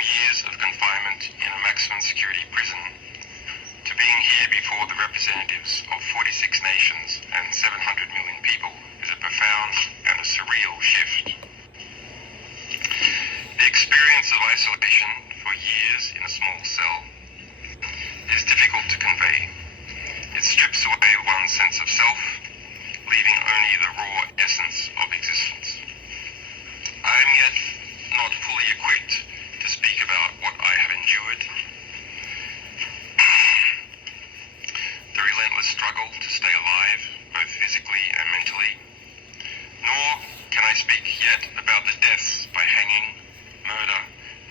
years of confinement in a maximum security prison to being here before the representatives of 46 nations and 700 million people is a profound and a surreal shift. The experience of isolation for years in a small cell is difficult to convey. It strips away one's sense of self, leaving only the raw essence of existence. I am yet not fully equipped to speak about what I have endured, the relentless struggle to stay alive, both physically and mentally, nor can I speak yet about the deaths by hanging, murder,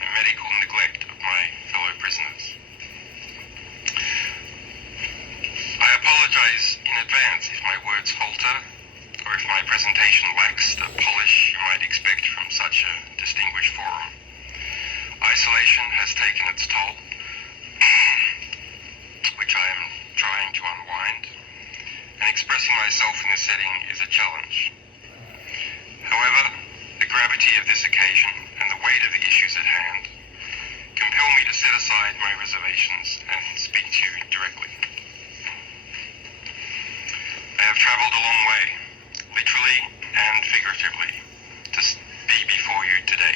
and medical neglect of my fellow prisoners. I apologize in advance if my words falter, or if my presentation lacks the polish you might expect from such a distinguished forum. Isolation has taken its toll, which I am trying to unwind, and expressing myself in this setting is a challenge. However, the gravity of this occasion and the weight of the issues at hand compel me to set aside my reservations and speak to you directly. I have travelled a long way, literally and figuratively, to be before you today.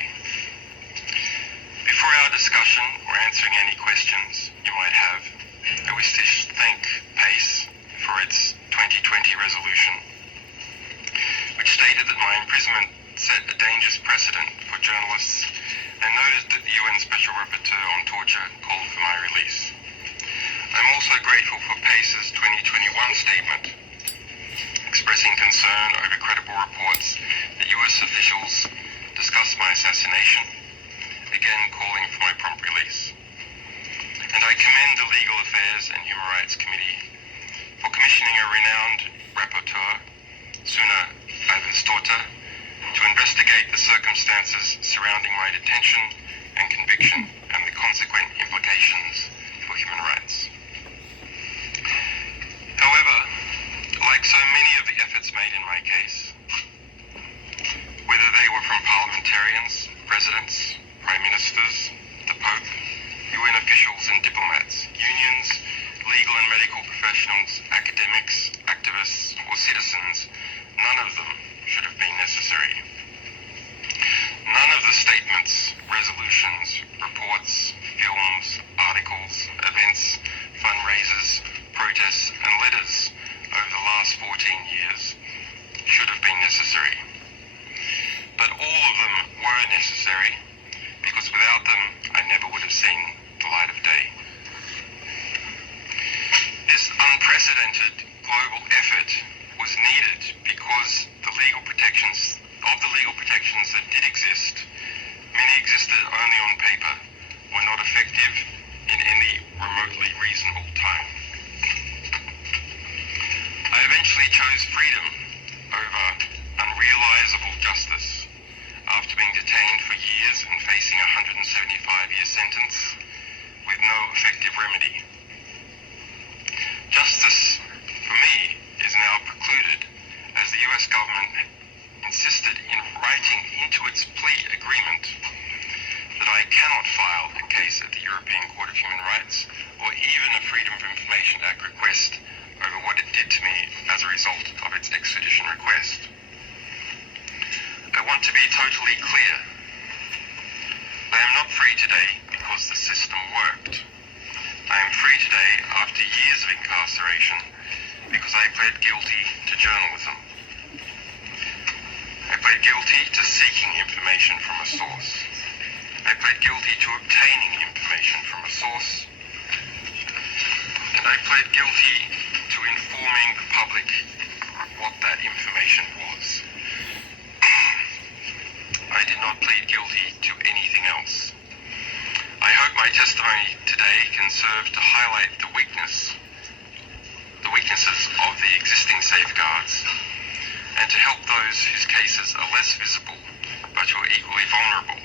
Before our discussion or answering any questions you might have, I wish to thank PACE for its 2020 resolution, which stated that my imprisonment set a dangerous precedent for journalists and noted that the UN Special Rapporteur on Torture called for my release. I'm also grateful for PACE's 2021 statement, expressing concern over credible reports that US officials discussed my assassination, again calling for my prompt release. And I commend the Legal Affairs and Human Rights Committee for commissioning a renowned rapporteur, Suna Aivastoota, to investigate the circumstances surrounding my detention and conviction and the consequent implications for human rights. However, like so many of the efforts made in my case, whether they were from parliamentarians, presidents, prime ministers, the Pope, UN officials and diplomats, unions, legal and medical professionals, academics, activists or citizens, none of them should have been necessary. None of the statements, resolutions, reports, films, articles, events, fundraisers, protests and letters over the last 14 years should have been necessary. But all of them were necessary because without them I never would have seen the light of day. This unprecedented global effort was needed because the legal protections that did exist, many existed only on paper, were not effective in any remotely reasonable time. I eventually chose freedom over unrealizable justice after being detained for years and facing a 175-year sentence with no effective remedy. Justice, for me, is now precluded as the US government insisted in writing into its plea agreement that I cannot file a case at the European Court of Human Rights or even a Freedom of Information Act request over what it did to me as a result of its extradition request. I want to be totally clear. I am not free today because the system worked. I am free today after years of incarceration because I pled guilty to journalism. I pled guilty to seeking information from a source. I pled guilty to obtaining information from a source. And I pled guilty to informing the public what that information was. I did not plead guilty to anything else. I hope my testimony today can serve to highlight the weaknesses of the existing safeguards and to help those whose cases are less visible but who are equally vulnerable.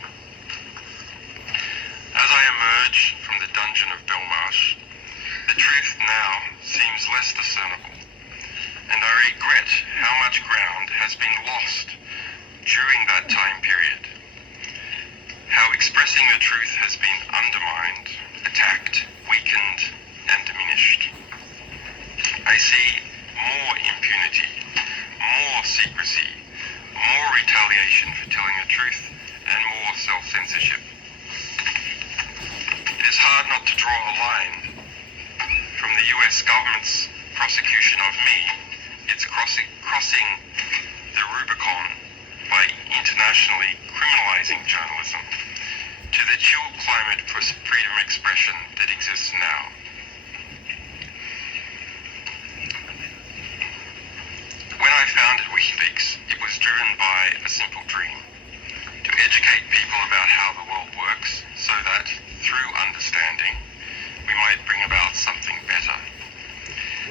As I emerge from the dungeon of Belmarsh, the truth now seems less discernible, and I regret how much ground has been lost during that time period. how expressing the truth has been undermined, attacked, weakened, and diminished. I see more impunity, more secrecy, more retaliation for telling the truth, and more self-censorship. It is hard not to draw a line from the US government's prosecution of me. It's crossing the Rubicon by internationally criminalizing journalism to the chill climate for freedom of expression that exists now. When I founded WikiLeaks, it was driven by a simple dream: to educate people about how the world works so that, through understanding, we might bring about something better.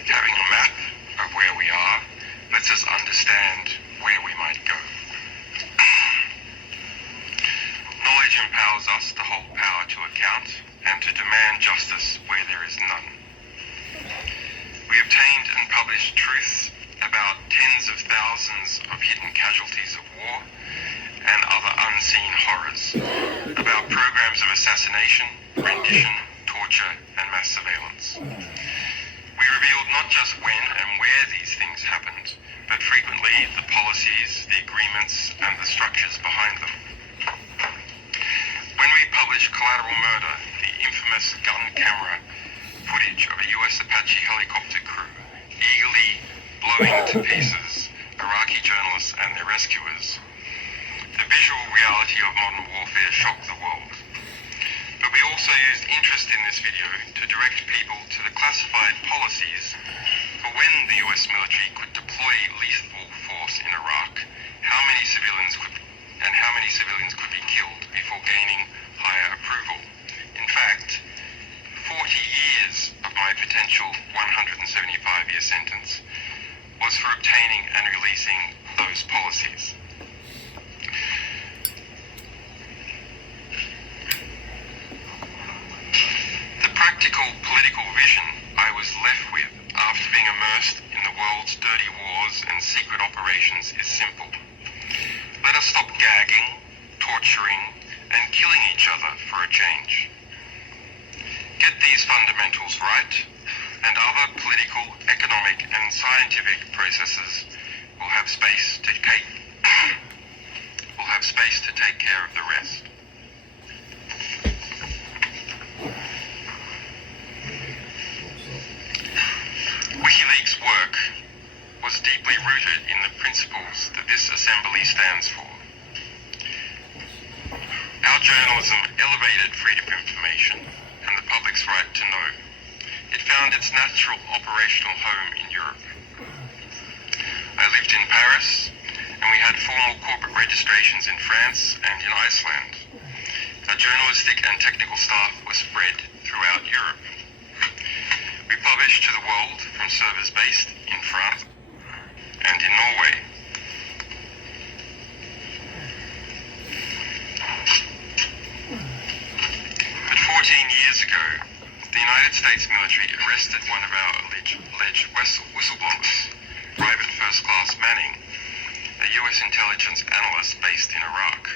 Having a map of where we are lets us understand where we might go. Knowledge empowers us to hold power to account and to demand justice where there is none. We obtained and published truth about tens of thousands of hidden casualties of war and other unseen horrors, about programs of assassination, rendition, torture, and mass surveillance. We revealed not just when and where these things happened, but frequently the policies, the agreements, and the structures behind them. When we published Collateral Murder, the infamous gun camera footage of a US Apache helicopter crew eagerly blowing to pieces Iraqi journalists and their rescuers, the visual reality of modern warfare shocked the world. But we also used interest in this video to direct people to the classified policies for when the US military could deploy lethal force in Iraq, how many civilians could be killed before gaining higher approval. In fact, 40 years of my potential 175-year sentence was for obtaining and releasing those policies. The practical political vision I was left with after being immersed in the world's dirty wars and secret operations is simple. Let us stop gagging, torturing, and killing each other for a change. Get these fundamentals right, and other political, economic, and scientific processes will have space to take care of the rest. WikiLeaks' work was deeply rooted in the principles that this assembly stands for. Our journalism elevated freedom of information and the public's right to know. It found its natural operational home in Europe. I lived in Paris, and we had formal corporate registrations in France and in Iceland. Our journalistic and technical staff was spread throughout Europe. We published to the world from servers based in France and in Norway. But 14 years ago, the United States military arrested one of our alleged whistleblowers, Private First Class Manning, a US intelligence analyst based in Iraq.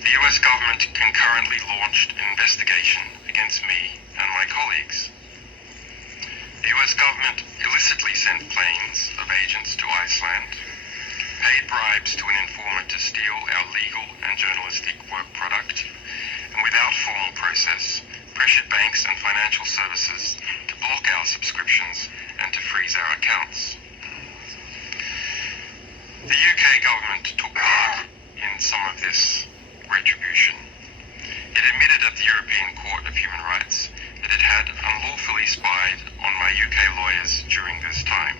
The US government concurrently launched an investigation against me and my colleagues. The US government illicitly sent planes of agents to Iceland, paid bribes to an informant to steal our legal and journalistic work product, and without formal process, pressured banks and financial services to block our subscriptions and to freeze our accounts. The UK government took part in some of this retribution. It admitted at the European Court of Human Rights that it had unlawfully spied on my UK lawyers during this time.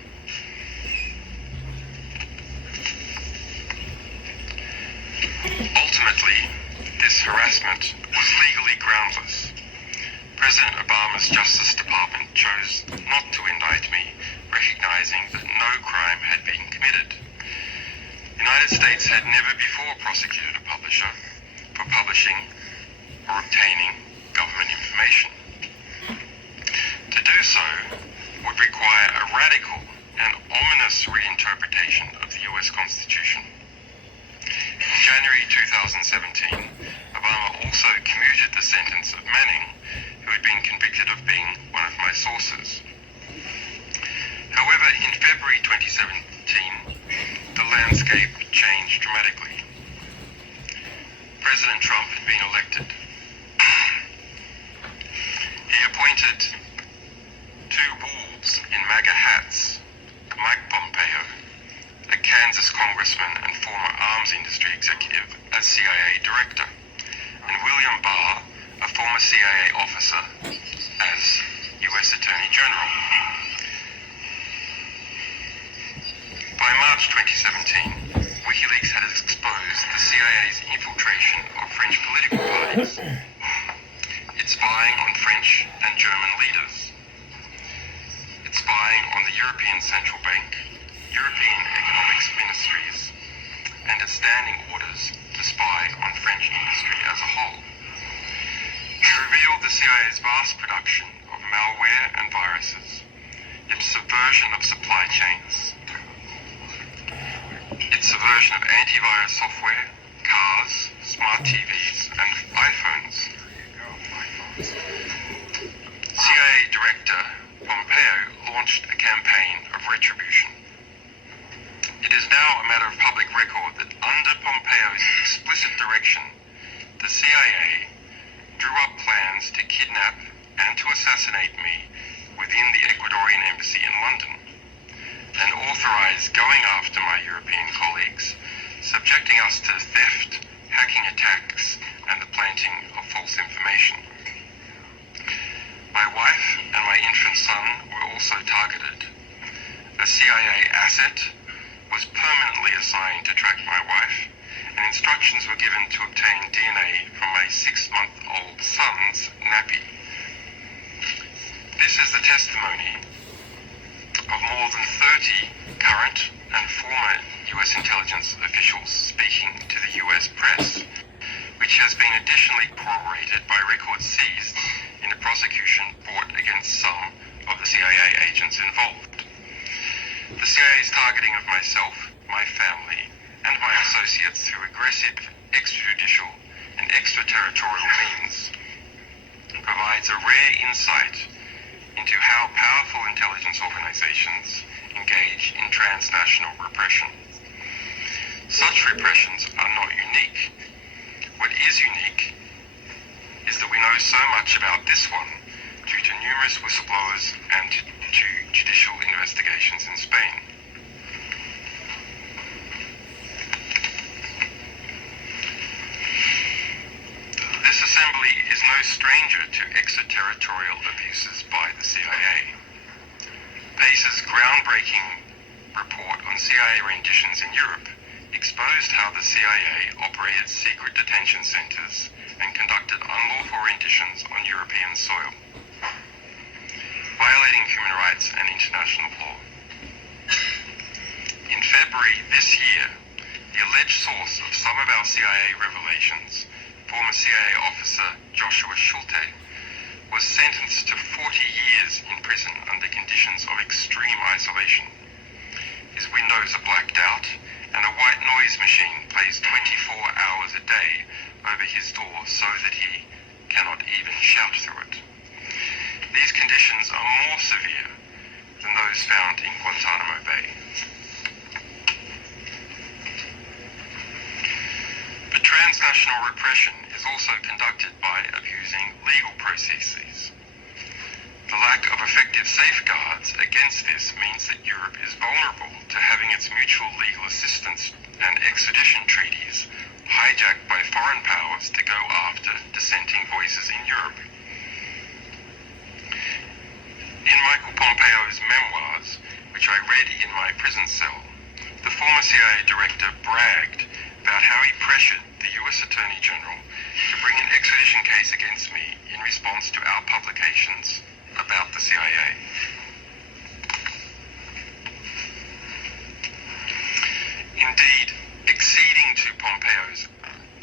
Ultimately, this harassment was legally groundless. President Obama's Justice Department chose not to indict me, recognizing that no crime had been committed. The United States had never before prosecuted a publisher for publishing or obtaining government information. To do so would require a radical and ominous reinterpretation of the US Constitution. January 2017, Obama also commuted the sentence of Manning, who had been convicted of being one of my sources. However, in February 2017, the landscape changed dramatically. President Trump had been elected. He appointed two wolves in MAGA hats, Mike Pompeo, a Kansas congressman and former arms industry executive, as CIA director, and William Barr, a former CIA officer, as U.S. Attorney General. By March 2017, WikiLeaks had exposed the CIA's infiltration of French political parties, its spying on French and German leaders, its spying on the European Central Bank, European Economics Ministries, and its standing orders to spy on French industry as a whole. It revealed the CIA's vast production of malware and viruses, its subversion of supply chains, its subversion of antivirus software, cars, smart TVs, and iPhones. CIA Director Pompeo launched a campaign of retribution. It is now a matter of public record that under Pompeo's explicit direction, the CIA drew up plans to kidnap and to assassinate me within the Ecuadorian embassy in London, and authorized going after my European colleagues, subjecting us to theft, hacking attacks, and the planting of false information. My wife and my infant son were also targeted. A CIA asset was permanently assigned to track my wife, and instructions were given to obtain DNA from my 6-month-old son's nappy. This is the testimony of more than 30 current and former US intelligence officials speaking to the US press, which has been additionally corroborated by records seized in a prosecution brought against some of the CIA agents involved. The CIA's targeting of myself, my family, and my associates through aggressive extrajudicial and extraterritorial means provides a rare insight into how powerful intelligence organizations engage in transnational repression. Such repressions are not unique. What is unique is that we know so much about this one due to numerous whistleblowers and to judicial investigations in Spain. This assembly is no stranger to extraterritorial abuses by the CIA. PACE's groundbreaking report on CIA renditions in Europe exposed how the CIA operated secret detention centers and conducted unlawful renditions on European soil, violating human rights and international law. In February this year, the alleged source of some of our CIA revelations, former CIA officer Joshua Schulte, was sentenced to 40 years in prison under conditions of extreme isolation. His windows are blacked out, and a white noise machine plays 24 hours a day over his door so that he cannot even shout through it. These conditions are more severe than those found in Guantanamo Bay. But transnational repression is also conducted by abusing legal processes. The lack of effective safeguards against this means that Europe is vulnerable to having its mutual legal assistance and extradition treaties hijacked by foreign powers to go after dissenting voices in Europe. In Michael Pompeo's memoirs, which I read in my prison cell, the former CIA director bragged about how he pressured the US Attorney General to bring an extradition case against me in response to our publications about the CIA. Indeed, acceding to Pompeo's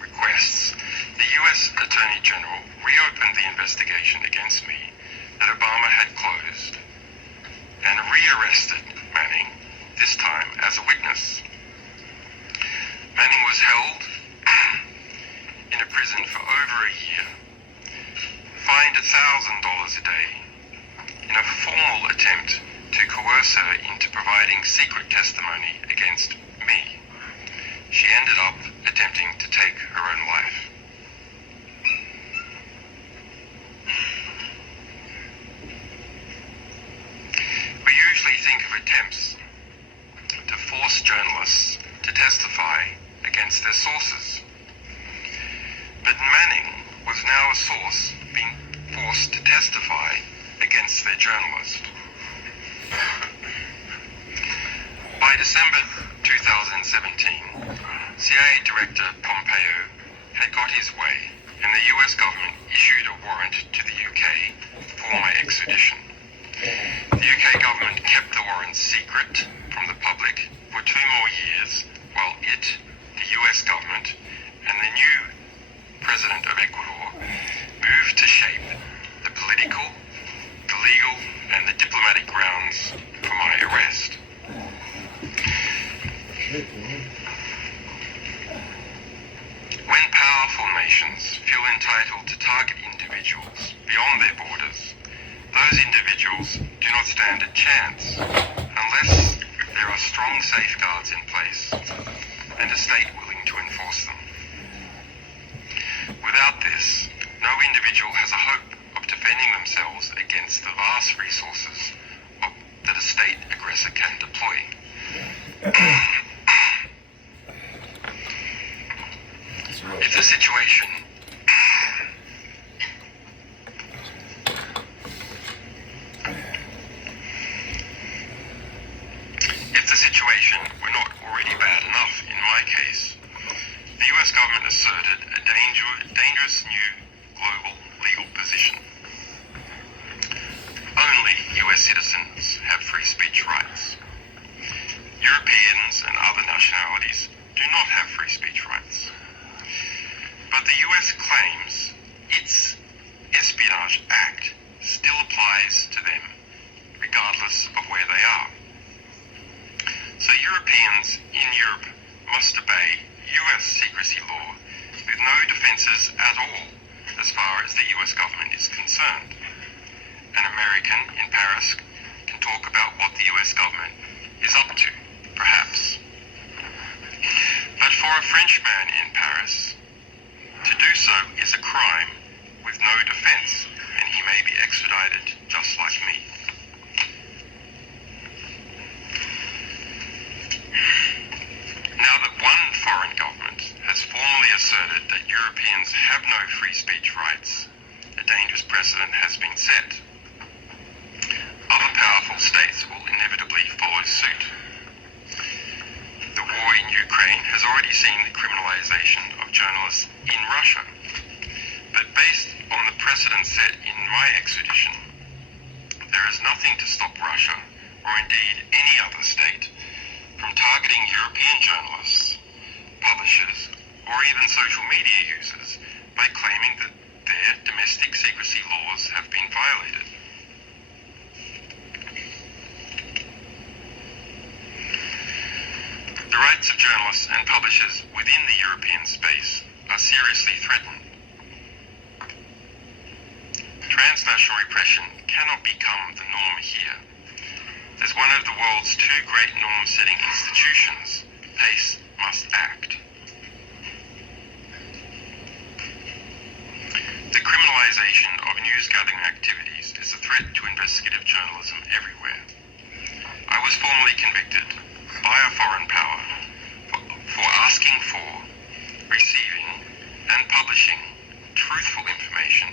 requests, the US Attorney General reopened the investigation against me that Obama had closed and rearrested Manning, this time as a witness. Manning was held in a prison for over a year, fined $1,000 a day in a formal attempt to coerce her into providing secret testimony against me. She ended up attempting to take her own life. We usually think of attempts to force journalists to testify against their sources. But Manning was now a source being forced to testify against their journalist. By December 2017, CIA Director Pompeo had got his way, and the US government issued a warrant to the UK for my extradition. The UK government kept the warrant secret from the public for 2 more years, while it, the US government, and the new President of Ecuador moved to shape the political, the legal, and the diplomatic grounds for my arrest. When powerful nations feel entitled to target individuals beyond their borders, those individuals do not stand a chance unless there are strong safeguards in place and a state willing to enforce them. Without this, no individual has a hope of defending themselves against the vast resources that a state aggressor can deploy. If the situation were not already bad enough in my case, the US government asserted a dangerous new global legal position. Only US citizens have free speech rights. Europeans and other nationalities do not have free speech rights. But the US claims its Espionage Act still applies to them, regardless of where they are. So Europeans in Europe must obey US secrecy law with no defenses at all as far as the US government is concerned. An American in Paris can talk about what the US government is up to, perhaps. But for a Frenchman in Paris, to do so is a crime with no defense, and he may be extradited just like me. Now that one foreign government has formally asserted that Europeans have no free speech rights, a dangerous precedent has been set. Other powerful states will inevitably follow suit. The war in Ukraine has already seen the criminalization of journalists in Russia. But based on the precedent set in my extradition, there is nothing to stop Russia, or indeed any other state, from targeting European journalists, publishers, or even social media users by claiming that their domestic secrecy laws have been violated. The rights of journalists and publishers within the European space are seriously threatened. Transnational repression cannot become the norm here. As one of the world's 2 great norm-setting institutions, PACE must act. The criminalization of news-gathering activities is a threat to investigative journalism everywhere. I was formally convicted by a foreign power for asking for, receiving, and publishing truthful information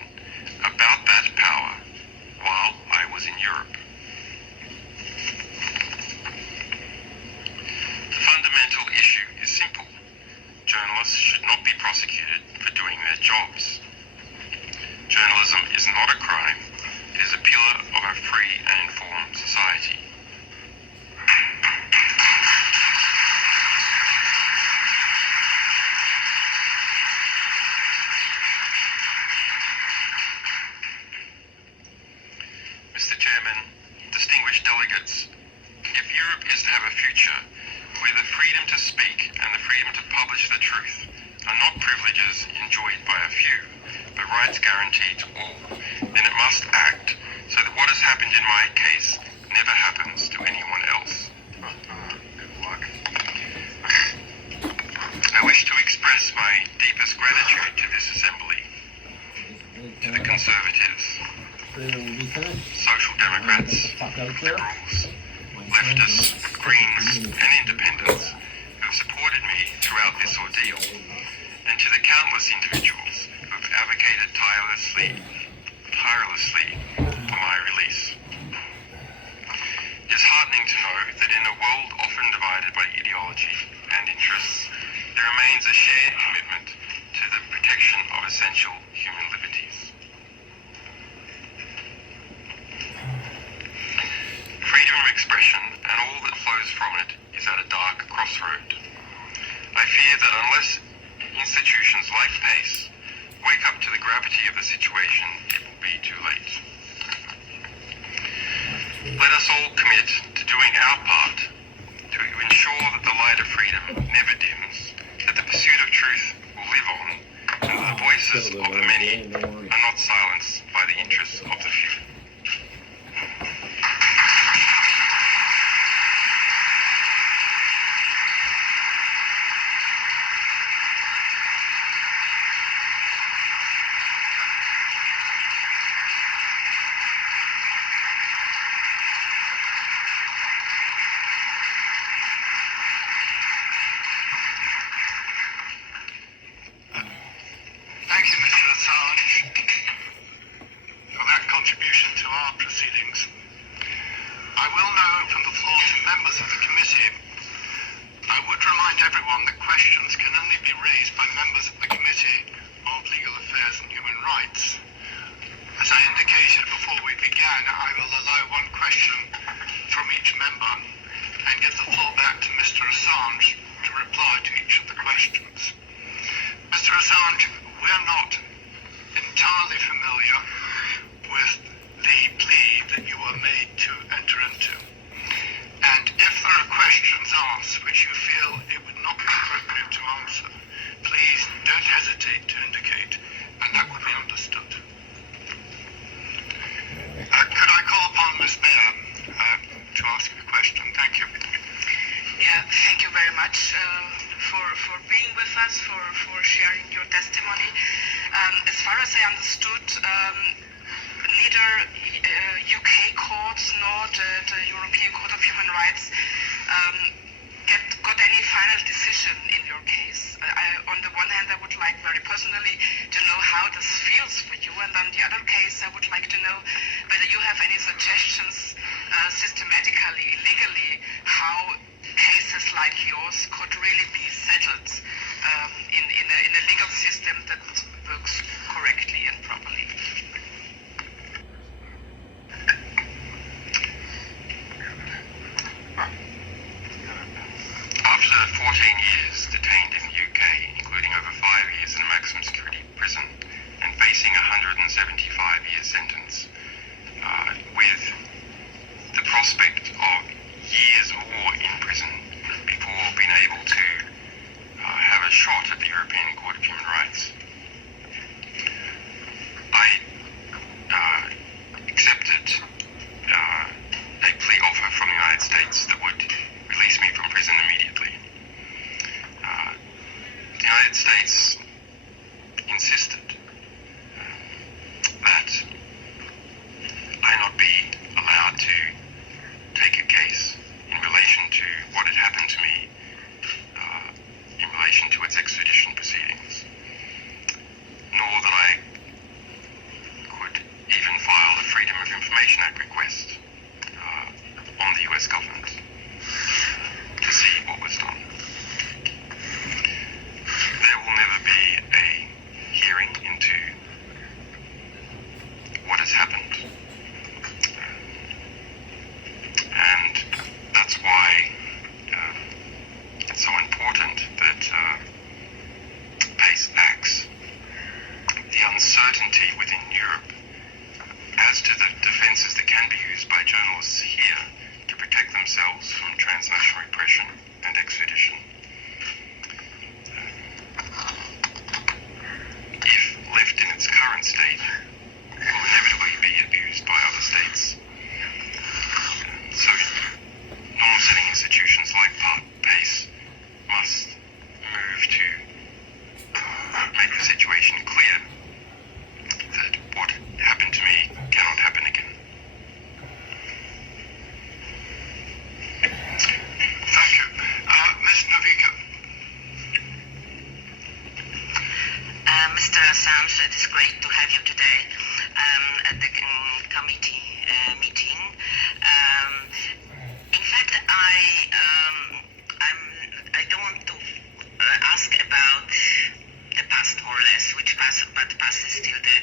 about that power while I was in Europe. The fundamental issue is simple. Journalists should not be prosecuted for doing their jobs. Journalism is not a crime. It is a pillar of a free and informed society. Mr. Chairman, distinguished delegates, if Europe is to have a future where the freedom to speak and the freedom to publish the truth are not privileges enjoyed is guaranteed to all, then it must act so that what has happened in my case never happens to anyone else. Good luck. I wish to express my deepest gratitude to this assembly, to the Conservatives, Social Democrats, Liberals, Leftists, Greens and Independents who have supported me throughout this ordeal, and to the countless individuals who have advocated tirelessly for my release. It is heartening to know that in a world often divided by ideology and interests, there remains a shared commitment to the protection of essential human liberties. Freedom of expression and all that flows from it is at a dark crossroad. I fear that unless institutions like PACE wake up to the gravity of the situation, it will be too late. Let us all commit to doing our part to ensure that the light of freedom never dims, that the pursuit of truth will live on, and that the voices of the many are not silenced by the interests of the few. Thank you, Mr. Assange, for that contribution to our proceedings. I will now open the floor to members of the committee. I would remind everyone that questions can only be raised by members of the Committee of Legal Affairs and Human Rights. As I indicated before we began, I will allow one question from each member and give the floor back to Mr. Assange to reply to each of the questions. Mr. Assange, we're not entirely familiar with the plea that you were made to enter into. And if there are questions asked which you feel it would not be appropriate to answer, please don't hesitate to indicate, and that would be understood. Could I call upon Ms. Mayer to ask a question? Thank you. Yeah, thank you very much for being with us, for sharing your testimony. As far as I understood, neither UK courts nor the European Court of Human Rights got any final decision in your case. On the one hand, I would like very personally to know how this feels for you, and on the other case, I would like to know whether you have any suggestions systematically, legally, how cases like yours could really be settled in a legal system that works correctly and properly. After 14 years detained in the UK, including over 5 years in a maximum security prison, and facing a 175-year sentence, with the prospect of years more in prison before being able to have a shot at the European Court of Human Rights, I accepted a plea offer from the United States that would release me from prison immediately. The United States insisted that I not be allowed to take a case in relation to what had happened to me in relation to its extradition proceedings, nor that I could even file the Freedom of Information Act request on the US government to see what was done. There will never be a hearing into what has happened. And that's why it's so important that PACE acts. The uncertainty within Europe as to the defences that can be used by journalists here to protect themselves from transnational repression and extradition. If left in its current state will inevitably be abused by other states. So norm-setting institutions like PACE must move to make the situation clear that what happened to me cannot happen again. Thank you. Ms. Navika. Mr. Assange, it is great to have you today at the committee meeting. In fact, I don't want to ask about the past more or less, but the past is still the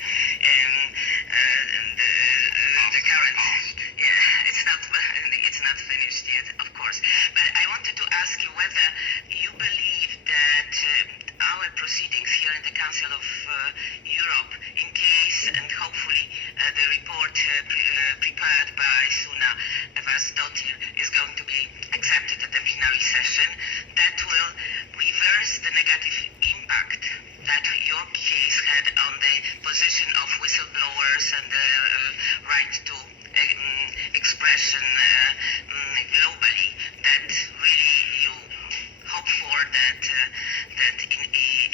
current. Yeah, it's not finished yet, of course. But I wanted to ask you whether you believe that our proceedings here in the Council of Europe, in case and hopefully the report prepared by Suna Evasdottir is going to be accepted at the plenary session, that will reverse the negative impact that your case had on the position of whistleblowers and the right to expression globally, that really you hope for that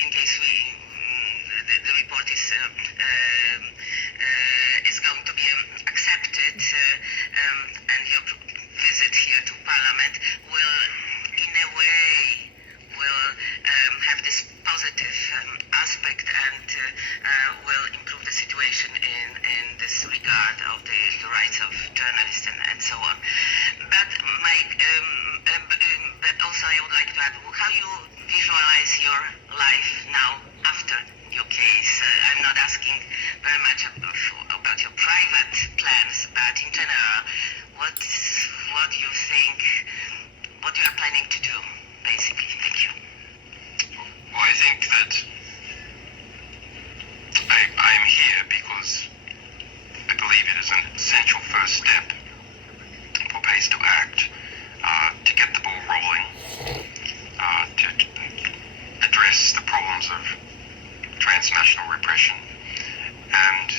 in case the report is going to be accepted and your visit here to Parliament will in a way have this positive aspect and will improve the situation in this regard of the rights of journalists and so on. But but also I would like to add how you visualize your life now after your case. I'm not asking very much about your private plans, but in general, what do you think, what you are planning to do, basically? Thank you. Well, I think that I'm here because I believe it is an essential first step for PACE to act, to get the ball rolling, to address the problems of transnational repression, and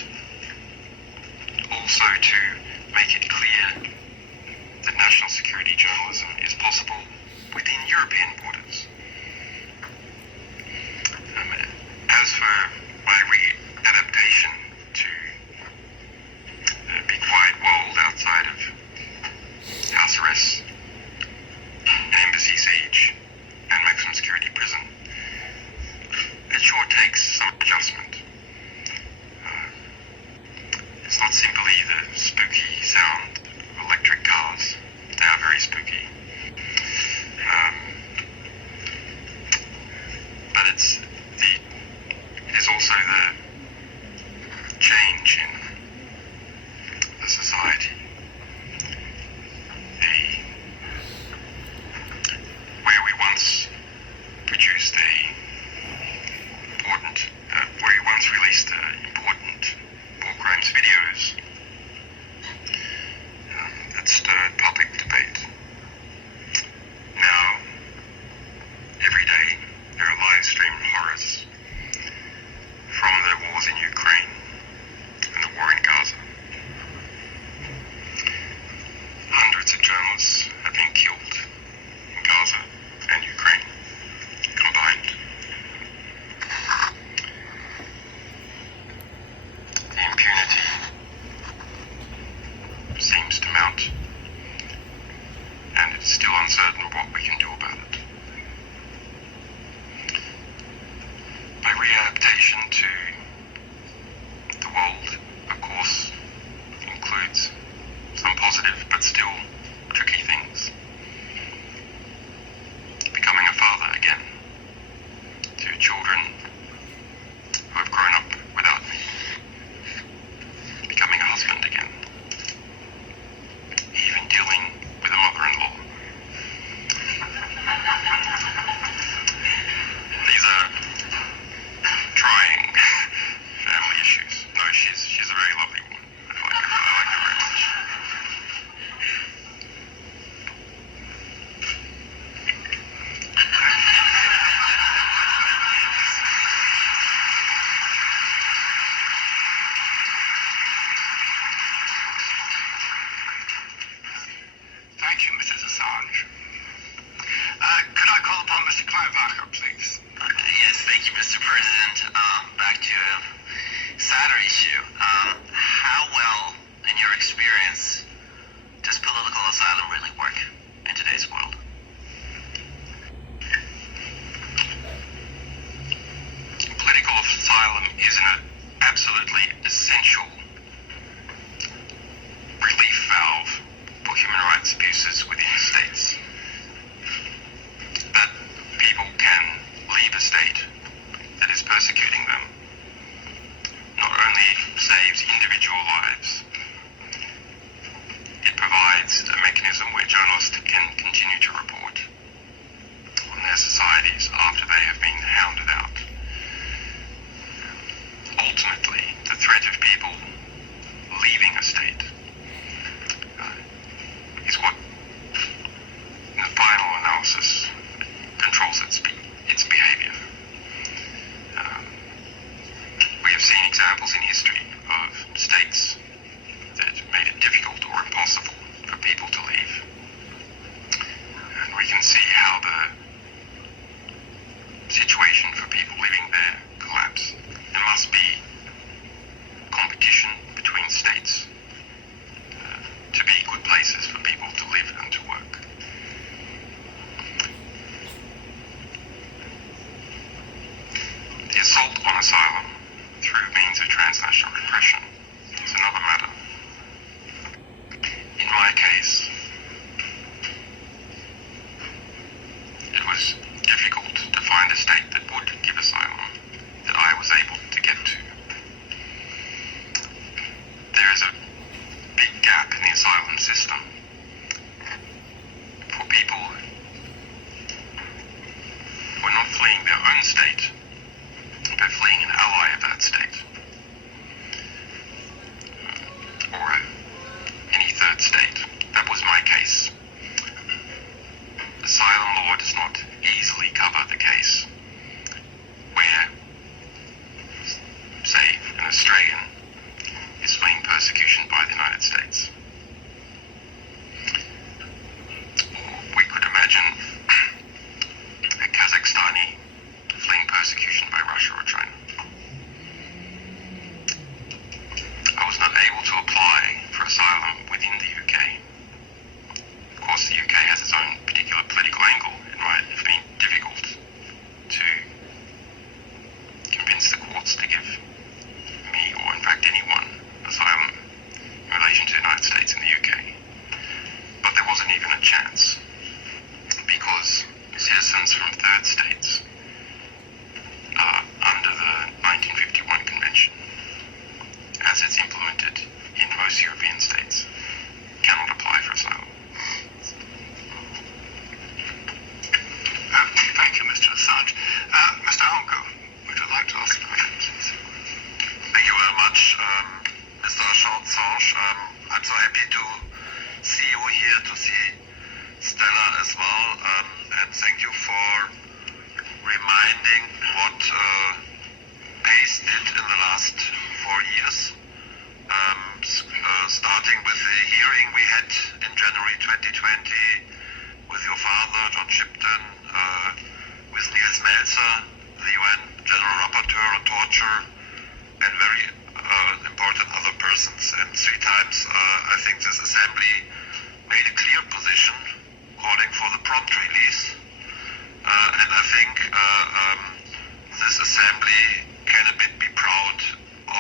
also to make it clear that national security journalism is possible within European borders. As for my readaptation to a big wide world outside of house arrest, an embassy siege, and maximum security prison, it sure takes some adjustment. It's not simply the spooky sound of electric cars. They are very spooky. But it is also the change in the society. Where we once produced where we once released important war crimes videos that stirred public debate. Now, every day, there are live streamed horrors from the issue. How well, in your experience, does political asylum really work in today's world? Political asylum is an absolutely essential relief valve for human rights abuses within states. That people can leave a state that is persecuting them not only saves individual lives, it provides a mechanism where journalists can continue to report on their societies after they have been hounded out. Ultimately, the threat of people leaving a state is what, in the final analysis, controls its behavior. We have seen examples in history of states that made it difficult or impossible for people to leave. And we can see how the situation for people living there collapsed. There must be competition between states to be good places for people to live and to work. The assault on asylum through means of transnational repression is another matter. In my case, it was difficult to find a state that would give asylum that I was able to get to. There is a big gap in the asylum system for people who are not fleeing their own state, but fleeing an ally of that state, or any third state. That was my case. Asylum law does not easily cover the case where, say, an Australian is fleeing persecution by the United States. Or we could imagine a Kazakhstani fleeing persecution by Russia or China. I was not able to apply for asylum within the UK. Of course, the UK has its own particular political angle. It might have been difficult to convince the courts to give me, or in fact anyone, asylum in relation to the United States and the UK. But there wasn't even a chance, because citizens from third states under the 1951 Convention, as it's implemented in most European states, cannot apply for asylum. Thank you, Mr. Assange. Mr. Onko, would you like to ask a question, please? Thank you very much, Mr. Assange. I'm so happy to see you here, to see Stella as well, and thank you for reminding what PACE did in the last 4 years, starting with the hearing we had in January 2020 with your father, John Shipton, with Niels Melzer, the UN General Rapporteur on Torture, and very important other persons. And 3 times I think this assembly made a clear position calling for the prompt release. And I think this assembly can a bit be proud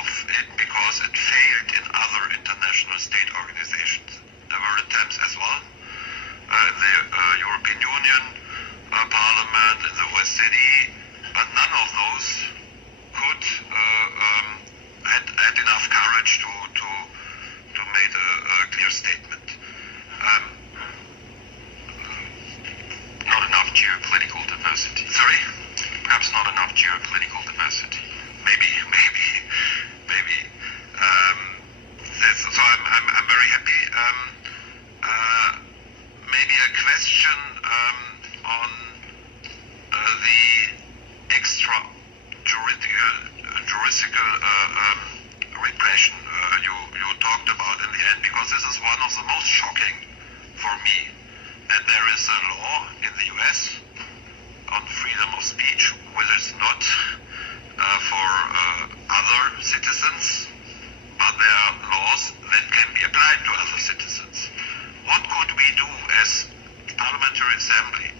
of it, because it failed in other international state organizations. There were attempts as well in the European Union, Parliament, in the OECD, but none of those could had enough courage to make a clear statement. Not enough geopolitical diversity. Sorry? Perhaps not enough geopolitical diversity. Maybe. So I'm very happy. Maybe a question on the extra juridical repression you talked about in the end, because this is one of the most shocking for me, that there is a law in the US on freedom of speech, which is not for other citizens General Assembly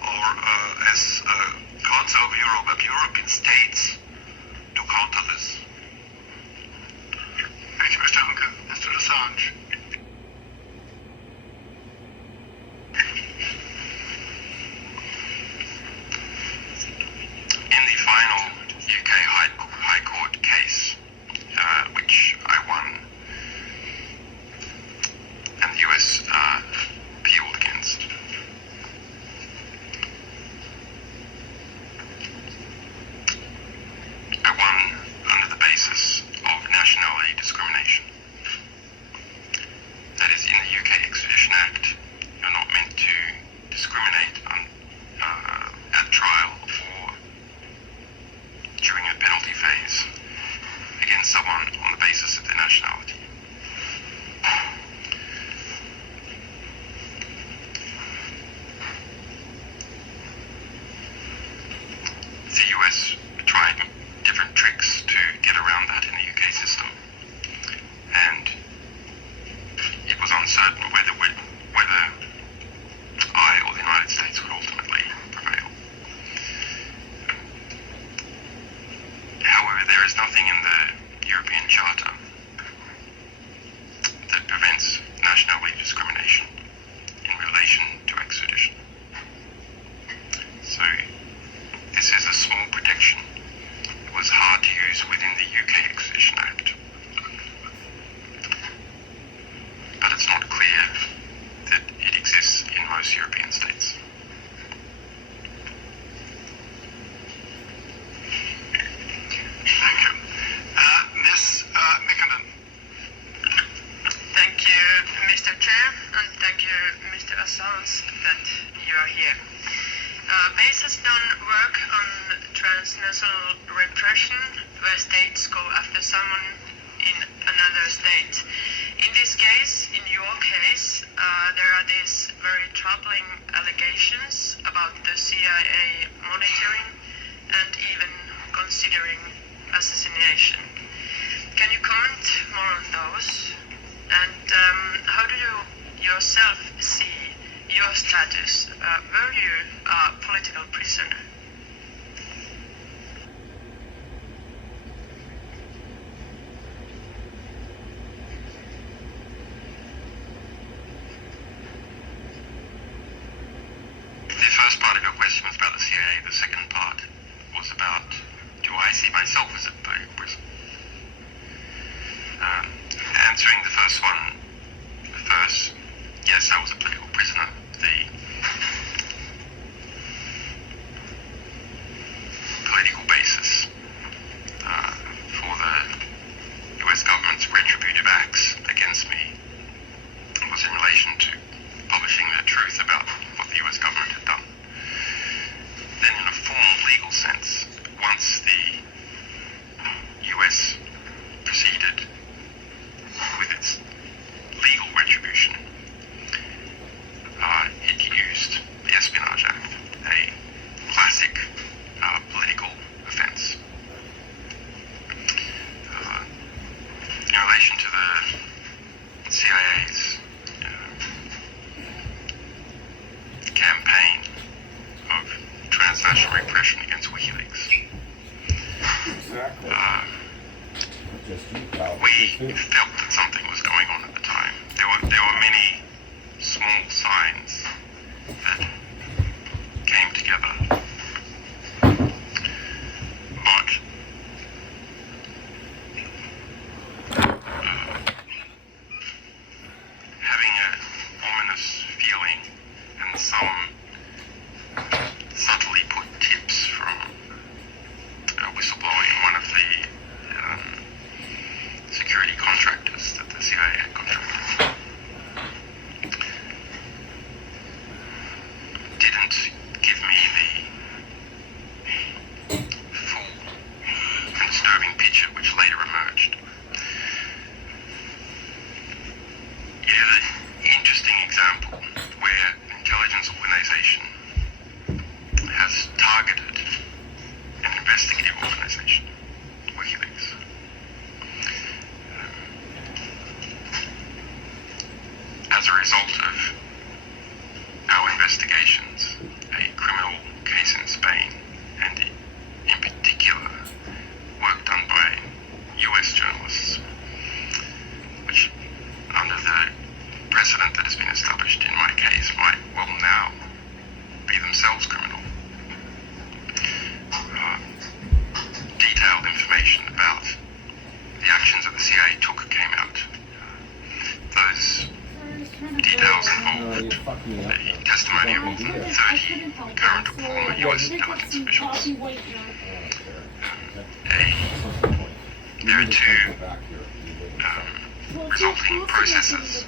or as Council of Europe, European states to counter this? Thank you, Mr. Hunke. Mr. Assange. In the final UK High Court case, which I won, and the US appealed against, I won under the basis of nationality discrimination. That is, in the UK Extradition Act, you're not meant to discriminate at trial or during a penalty phase against someone on the basis of their nationality. The US tried different tricks to get around that in the UK system, and it was uncertain whether I or the United States would ultimately prevail. However, there is nothing in the European Charter that prevents nationality discrimination in relation to extradition. So this is a small protection. It was hard to use within the UK Extradition Act. But it's not clear that it exists in most European states. Thank you. Ms. Mikkonen. Thank you, Mr. Chair, and thank you, Mr. Assange, that you are here. BASE has done work on transnational repression where states go after someone in another state. In this case, in your case, there are these very troubling allegations about the CIA monitoring and even considering assassination. Can you comment more on those? And how do you yourself see your status? Were you a political prisoner? The first part of your question was about the CIA. The second part was about, do I see myself as a political prisoner? Answering the first one first, yes, I was a political prisoner. The political basis for the US government's retributive acts against me was in relation to publishing the truth about what the US government had done. Then in a formal legal sense, once the US proceeded with its legal retribution, it used the Espionage Act, a classic political offense. In relation to the CIA's campaign of transnational repression against WikiLeaks, we felt that something was going on at the time. There were many small signs that came together, but having an ominous feeling and some subtly put tips from a whistleblower in one of the security contractors that the CIA had contracted didn't give me the full and disturbing picture which later emerged. It is an interesting example where an intelligence organization has targeted an investigative organization, WikiLeaks. As a result of our investigations, a criminal case in Spain, and in particular work done by US journalists, which under the precedent that has been established in my case might well now be themselves criminal. Detailed information about the actions that the CIA took came out. Those details involved the testimony of more than 30 current or former US intelligence officials. There are two resulting processes.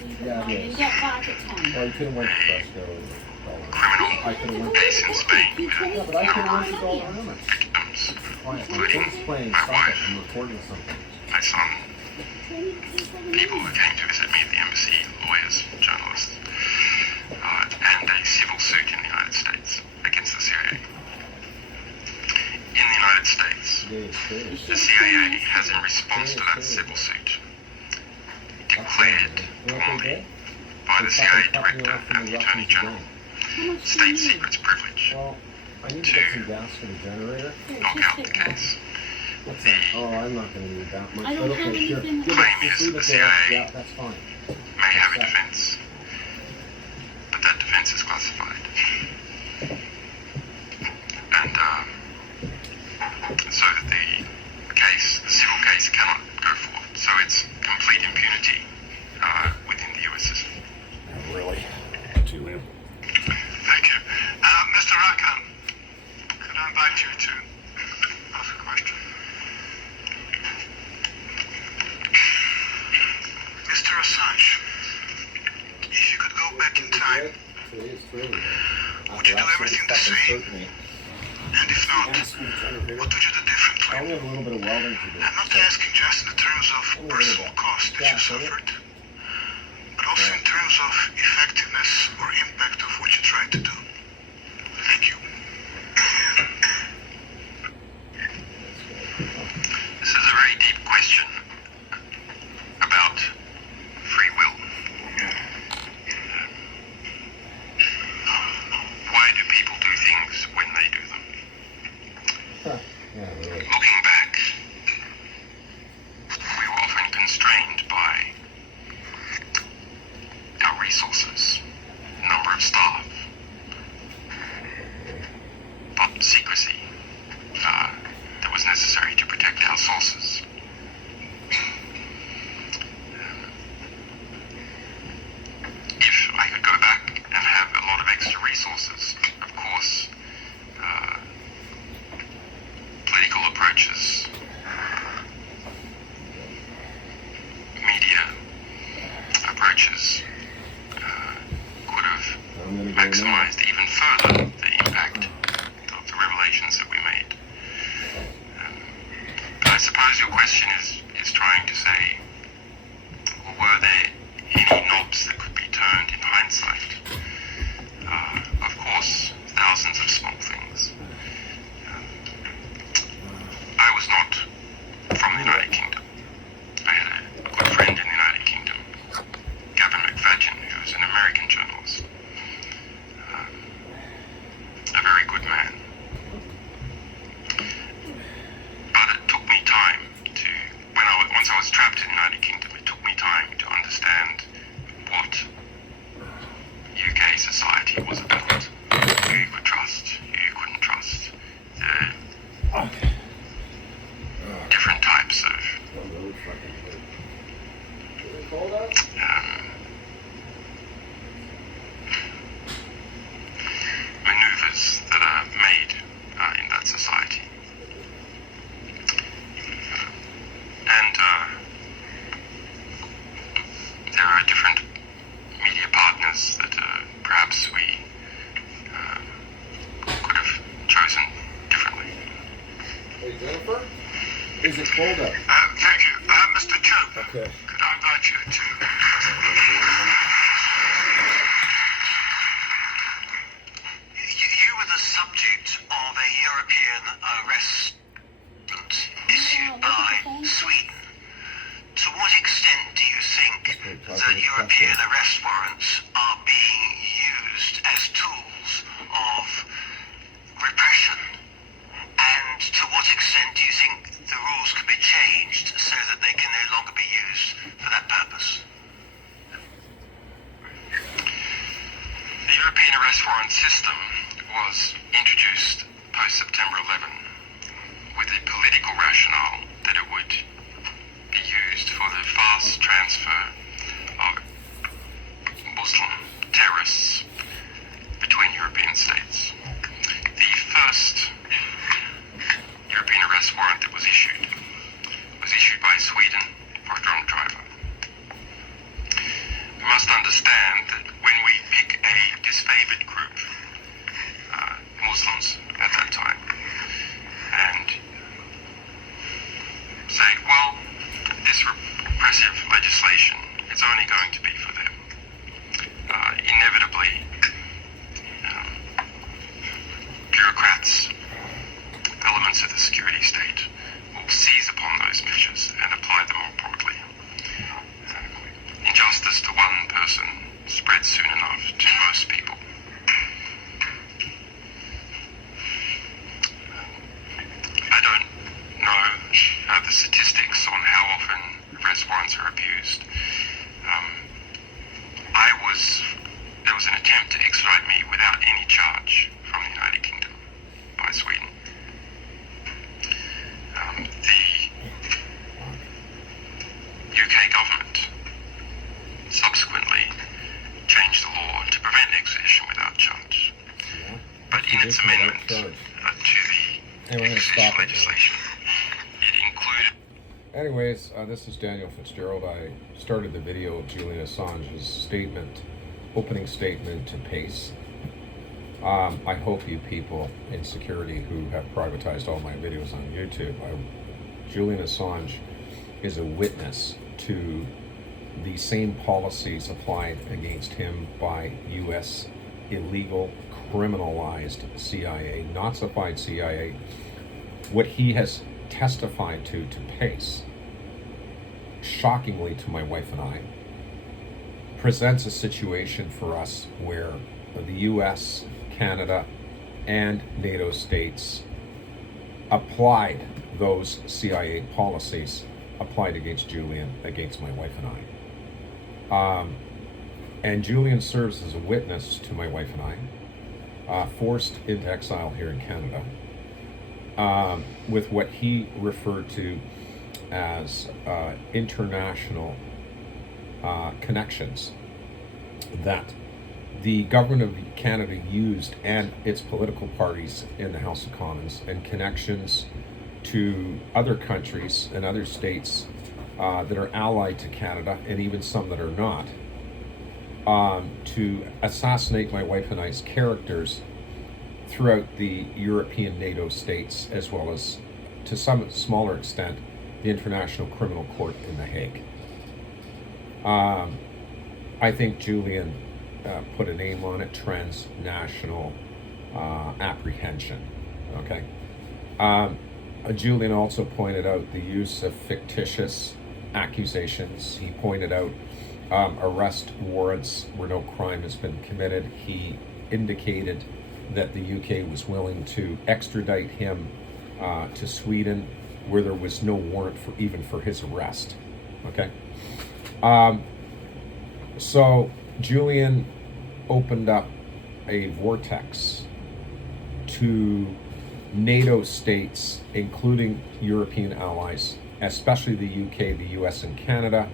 Criminal case in Spain with a number of victims, including my wife, my son, people who came to visit me at the embassy, lawyers, journalists, and a civil suit in the United States against the CIA. In the United States, the CIA has, in response to that civil suit, declared formally by the CIA Director and the Attorney General state secrets privilege to knock out the case. I'm not going to need that much. The claim is that the CIA may have a defense, but that defense is classified. And so that the civil case cannot go forward. So it's complete impunity within the US system. Really? Julian. Thank you. Mr. Rakan, could I invite you to ask a question? Mr. Assange, if you could go back in time, would you do everything the same? And if not, what would you do differently? I'm not asking just in terms of personal cost that you suffered, but also in terms of effectiveness or impact of what you tried to do. Thank you. This is a very deep question about free will. Why do people do things when they do them? Looking back, we were often constrained by our resources, number of staff, but secrecy that was necessary to protect our sources. If I could go back and have a lot of extra resources, of course, political approaches, media approaches could have maximized even further the impact of the revelations that we made. But I suppose your question is trying to say, well, were there any knobs that could be turned in hindsight? Of course, thousands of small things. I was not from the United Kingdom. I had a good friend in the United Kingdom, Gavin McFadden, who was an American journalist. A very good man. But it took me time to, once I was trapped in the United Kingdom, it took me time to understand what UK society was about. Who you could trust, who you couldn't trust. The different types of maneuvers that are made in that society. And there are different media partners that perhaps we could have chosen differently. Hey, Jennifer? Is it cold up? Thank you. Mr. Chope, Okay. could I invite you to... You were the subject of a European arrest issued by Sweden. To what extent do you think that European arrest warrants are being used as tools be changed so that they can no longer be used for that purpose? The European arrest warrant system was introduced post-September 11 with the political rationale that it would be used for the fast transfer of Muslim terrorists between European states. The first European arrest warrant that was issued by Sweden for a drunk driver. We must understand that when we pick a disfavored group, Muslims at that time, and say, well, this repressive legislation, it's only going to be for them. Inevitably, bureaucrats, elements of the security state, will seize upon those measures and apply them more broadly. Injustice to one person spreads soon enough to most people. I don't know the statistics on how often arrest warrants are abused. There was an attempt to extradite me without any charge from the United Kingdom by Sweden. The UK government subsequently changed the law to prevent extradition without charge. But in its amendment to the extradition legislation, it included... Anyways, this is Daniel Fitzgerald. I started the video of Julian Assange's opening statement to PACE. I hope you people in security who have privatized all my videos on YouTube, Julian Assange is a witness to the same policies applied against him by U.S. illegal, criminalized CIA, Nazified CIA. What he has testified to PACE, shockingly to my wife and I, presents a situation for us where the U.S., Canada, and NATO states applied those CIA policies applied against Julian, against my wife and I. And Julian serves as a witness to my wife and I, forced into exile here in Canada, with what he referred to as international connections that the government of Canada used, and its political parties in the House of Commons, and connections to other countries and other states that are allied to Canada, and even some that are not, to assassinate my wife and I's characters throughout the European NATO states, as well as, to some smaller extent, the International Criminal Court in The Hague. I think Julian put a name on it: transnational apprehension. Okay. Julian also pointed out the use of fictitious accusations. He pointed out arrest warrants where no crime has been committed. He indicated that the UK was willing to extradite him to Sweden, where there was no warrant for his arrest. Okay. So Julian opened up a vortex to NATO states, including European allies, especially the UK, the US, and Canada,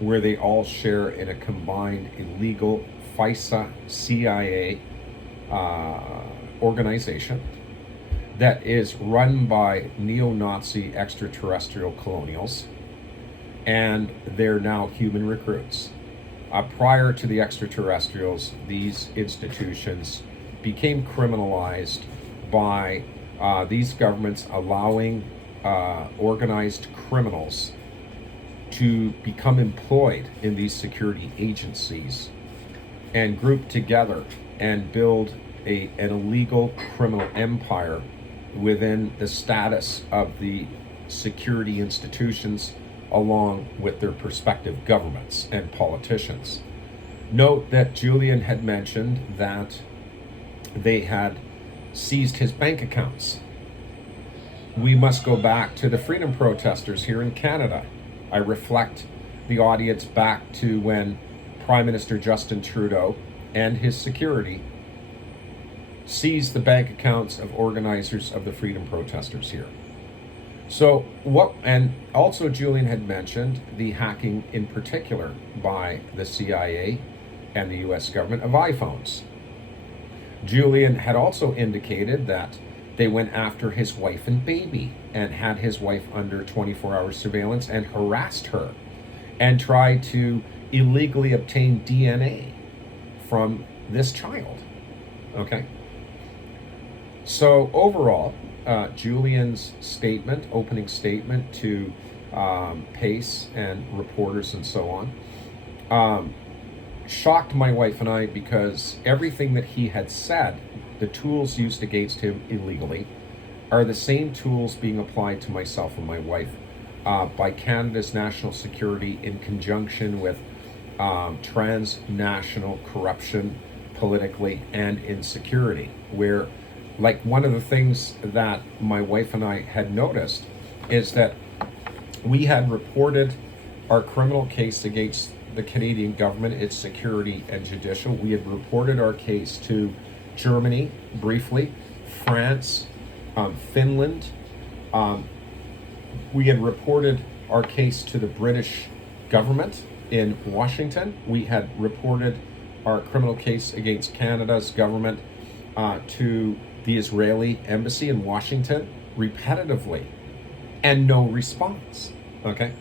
where they all share in a combined illegal FISA CIA organization that is run by neo-Nazi extraterrestrial colonials, and they're now human recruits. Prior to the extraterrestrials, these institutions became criminalized by these governments allowing organized criminals to become employed in these security agencies and group together and build an illegal criminal empire within the status of the security institutions, along with their respective governments and politicians. Note that Julian had mentioned that they had seized his bank accounts. we must go back to the freedom protesters here in Canada. I reflect the audience back to when Prime Minister Justin Trudeau and his security seized the bank accounts of organizers of the freedom protesters here. So what, and also Julian had mentioned the hacking in particular by the CIA and the US government of iPhones. Julian had also indicated that they went after his wife and baby and had his wife under 24-hour surveillance and harassed her and tried to illegally obtain DNA from this child. Okay. So overall, Julian's statement, opening statement to PACE and reporters and so on, shocked my wife and I because everything that he had said, the tools used against him illegally, are the same tools being applied to myself and my wife by Canada's national security in conjunction with transnational corruption politically and in security, where like one of the things that my wife and I had noticed is that we had reported our criminal case against the Canadian government, its security and judicial. We had reported our case to Germany briefly, France, Finland. We had reported our case to the British government in Washington. We had reported our criminal case against Canada's government to the Israeli embassy in Washington repetitively, and no response. Okay,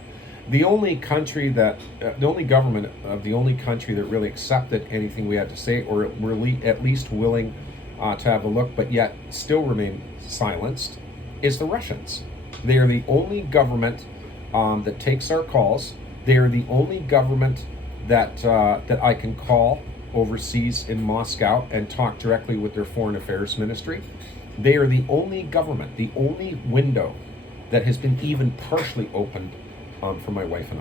the only country that, the only government of the only country that really accepted anything we had to say, or were at least willing to have a look, but yet still remain silenced, is the Russians. They are the only government that takes our calls. They are the only government that that I can call overseas in Moscow and talk directly with their foreign affairs ministry. They are the only government, the only window that has been even partially opened for my wife and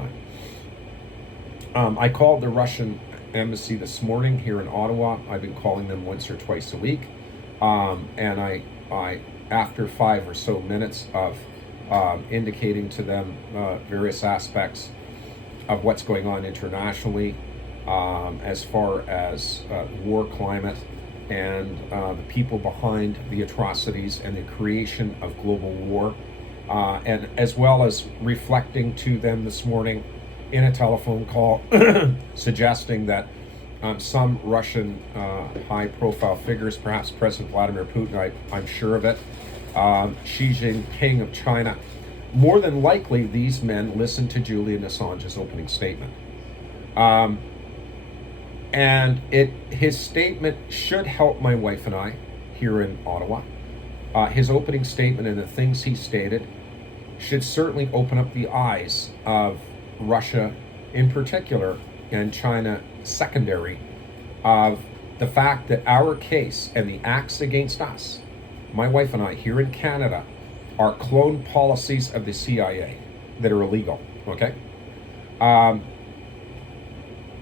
I. I called the Russian embassy this morning here in Ottawa. I've been calling them once or twice a week, and I after 5 or so minutes of indicating to them various aspects of what's going on internationally, as far as war climate and the people behind the atrocities and the creation of global war, and as well as reflecting to them this morning in a telephone call suggesting that some Russian high-profile figures, perhaps President Vladimir Putin, I'm sure of it, Xi Jinping of China, more than likely these men listened to Julian Assange's opening statement. And his statement should help my wife and I here in Ottawa. His opening statement and the things he stated should certainly open up the eyes of Russia in particular and China secondary of the fact that our case and the acts against us, my wife and I here in Canada, are clone policies of the CIA that are illegal, okay?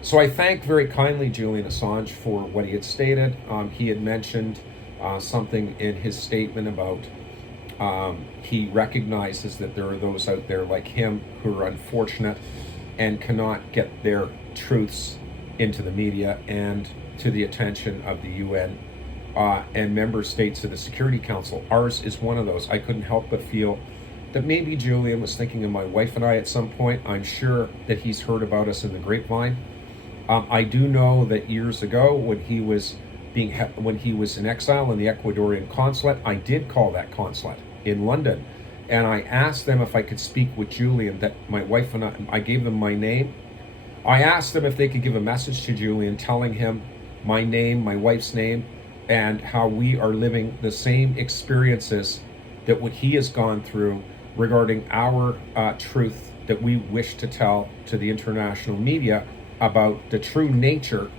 So I thank very kindly Julian Assange for what he had stated. He had mentioned something in his statement about he recognizes that there are those out there like him who are unfortunate and cannot get their truths into the media and to the attention of the UN and member states of the Security Council. Ours is one of those. I couldn't help but feel that maybe Julian was thinking of my wife and I at some point. I'm sure that he's heard about us in the grapevine. I do know that years ago when he was in exile in the Ecuadorian consulate, I did call that consulate in London, and I asked them if I could speak with Julian, that my wife and I gave them my name. I asked them if they could give a message to Julian telling him my name, my wife's name, and how we are living the same experiences that what he has gone through regarding our truth that we wish to tell to the international media about the true nature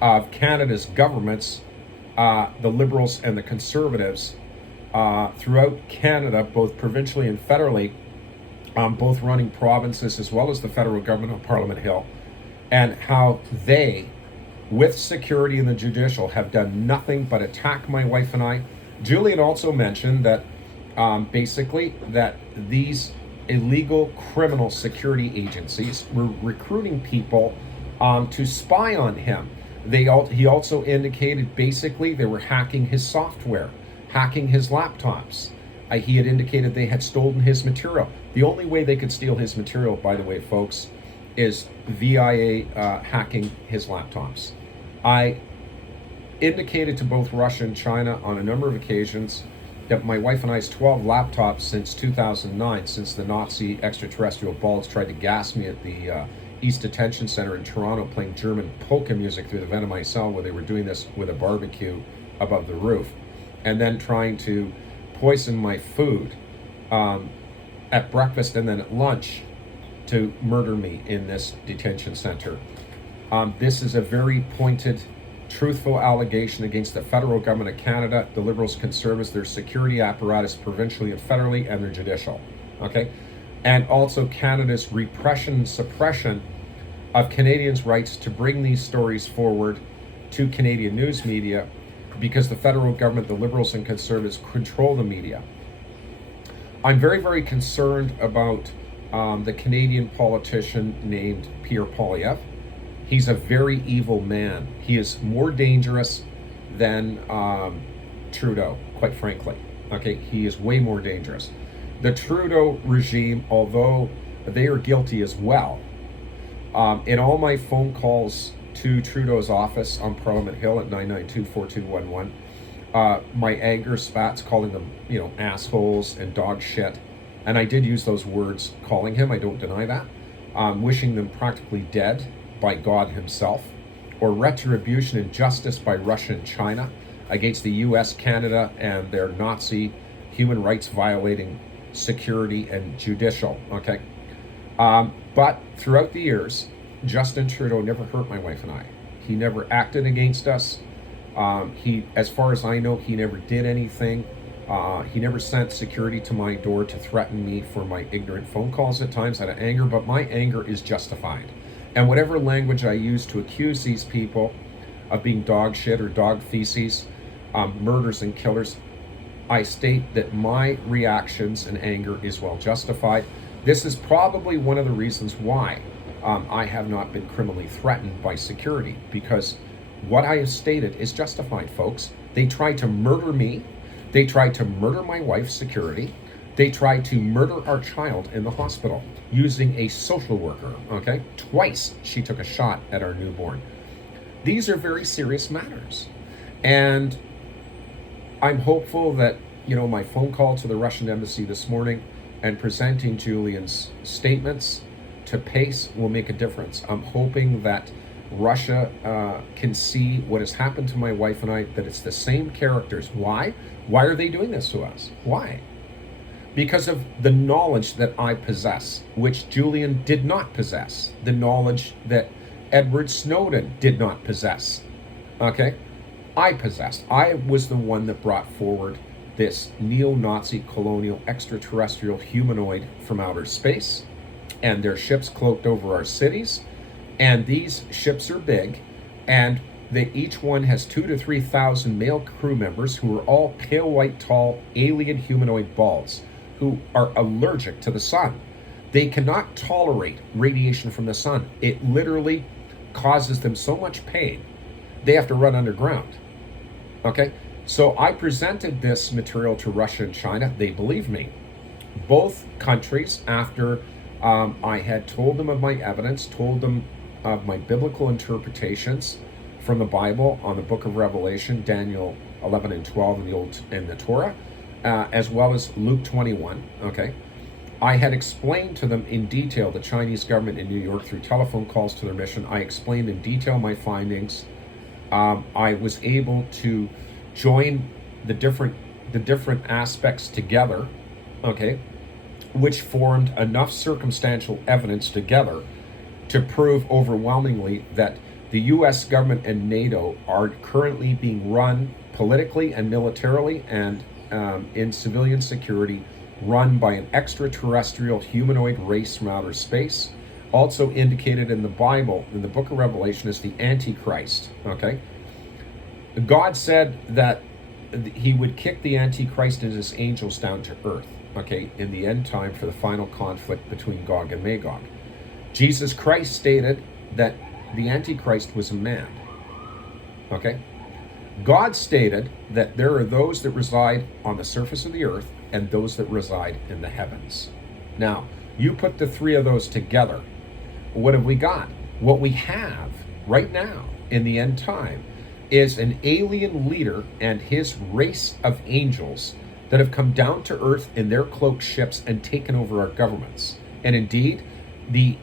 of Canada's governments, the Liberals and the Conservatives throughout Canada, both provincially and federally, both running provinces as well as the federal government on Parliament Hill, and how they, with security and the judicial, have done nothing but attack my wife and I. Julian also mentioned that basically that these illegal criminal security agencies were recruiting people to spy on him. He also indicated basically they were hacking his software, hacking his laptops. He had indicated they had stolen his material. The only way they could steal his material, by the way, folks, is via hacking his laptops. I indicated to both Russia and China on a number of occasions that my wife and I's 12 laptops since 2009, since the Nazi extraterrestrial balls tried to gas me at the East Detention Center in Toronto, playing German polka music through the vent of my cell, where they were doing this with a barbecue above the roof, and then trying to poison my food at breakfast and then at lunch to murder me in this detention center. This is a very pointed, truthful allegation against the federal government of Canada, the Liberals, Conservatives, their security apparatus, provincially and federally, and their judicial. Okay? And also Canada's repression and suppression of Canadians' rights to bring these stories forward to Canadian news media, because the federal government, the Liberals and Conservatives, control the media. I'm very, very concerned about the Canadian politician named Pierre Poilievre. He's a very evil man. He is more dangerous than Trudeau, quite frankly. Okay, he is way more dangerous. The Trudeau regime, although they are guilty as well, in all my phone calls to Trudeau's office on Parliament Hill at 992-4211, my anger spats, calling them, assholes and dog shit. And I did use those words calling him, I don't deny that. Wishing them practically dead by God himself, or retribution and justice by Russia and China against the US, Canada, and their Nazi human rights violating security and judicial, okay? But throughout the years, Justin Trudeau never hurt my wife and I. He never acted against us. He, as far as I know, he never did anything. He never sent security to my door to threaten me for my ignorant phone calls at times out of anger, but my anger is justified. And whatever language I use to accuse these people of being dog shit or dog feces, murders and killers, I state that my reactions and anger is well justified. This is probably one of the reasons why I have not been criminally threatened by security, because what I have stated is justified, folks. They tried to murder me. They tried to murder my wife's security. They tried to murder our child in the hospital using a social worker, okay? Twice she took a shot at our newborn. These are very serious matters. And I'm hopeful that, my phone call to the Russian embassy this morning and presenting Julian's statements to PACE will make a difference. I'm hoping that Russia can see what has happened to my wife and I, that it's the same characters. Why? Why are they doing this to us? Why? Because of the knowledge that I possess, which Julian did not possess. The knowledge that Edward Snowden did not possess. Okay? I possessed. I was the one that brought forward this neo-Nazi colonial extraterrestrial humanoid from outer space, and their ships cloaked over our cities. And these ships are big, and each one has 2,000 to 3,000 male crew members who are all pale white, tall, alien humanoid balls who are allergic to the sun. They cannot tolerate radiation from the sun. It literally causes them so much pain, they have to run underground. Okay? So I presented this material to Russia and China. They believed me. Both countries, after I had told them of my evidence, told them of my biblical interpretations from the Bible on the book of Revelation, Daniel 11 and 12 in the Torah, as well as Luke 21, okay? I had explained to them in detail, the Chinese government in New York, through telephone calls to their mission. I explained in detail my findings. I was able to join the different aspects together, okay, which formed enough circumstantial evidence together to prove overwhelmingly that the US government and NATO are currently being run politically and militarily and in civilian security, run by an extraterrestrial humanoid race from outer space, also indicated in the Bible, in the book of Revelation, as the Antichrist, okay? God said that he would kick the Antichrist and his angels down to earth, okay, in the end time for the final conflict between Gog and Magog. Jesus Christ stated that the Antichrist was a man, okay? God stated that there are those that reside on the surface of the earth and those that reside in the heavens. Now, you put the three of those together, what have we got? What we have right now in the end time is an alien leader and his race of angels that have come down to earth in their cloaked ships and taken over our governments. And indeed, the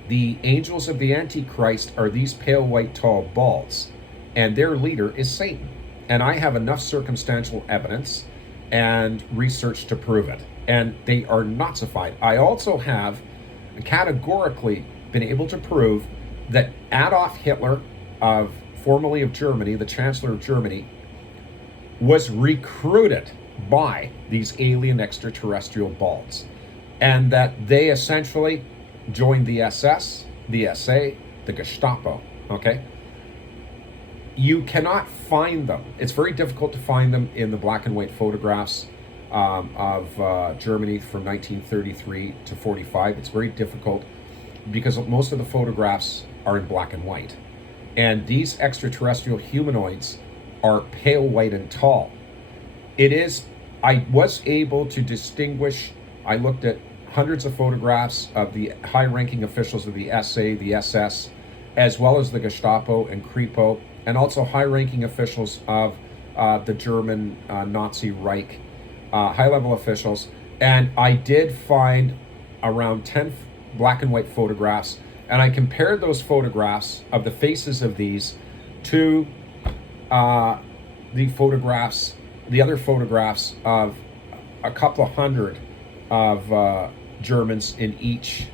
angels of the Antichrist are these pale white tall balls, and their leader is Satan. And I have enough circumstantial evidence and research to prove it. And they are Nazified. I also have categorically been able to prove that Adolf Hitler, formerly of Germany, the Chancellor of Germany, was recruited by these alien extraterrestrial balls, and that they essentially joined the SS, the SA, the Gestapo, okay? You cannot find them. It's very difficult to find them in the black and white photographs of Germany from 1933 to 45. It's very difficult because most of the photographs are in black and white. And these extraterrestrial humanoids are pale white and tall. I was able to distinguish, I looked at hundreds of photographs of the high-ranking officials of the SA, the SS, as well as the Gestapo and Kripo, and also high-ranking officials of the German Nazi Reich, high-level officials. And I did find around 10 black and white photographs, and I compared those photographs of the faces of these to the other photographs of a couple of hundred of Germans in each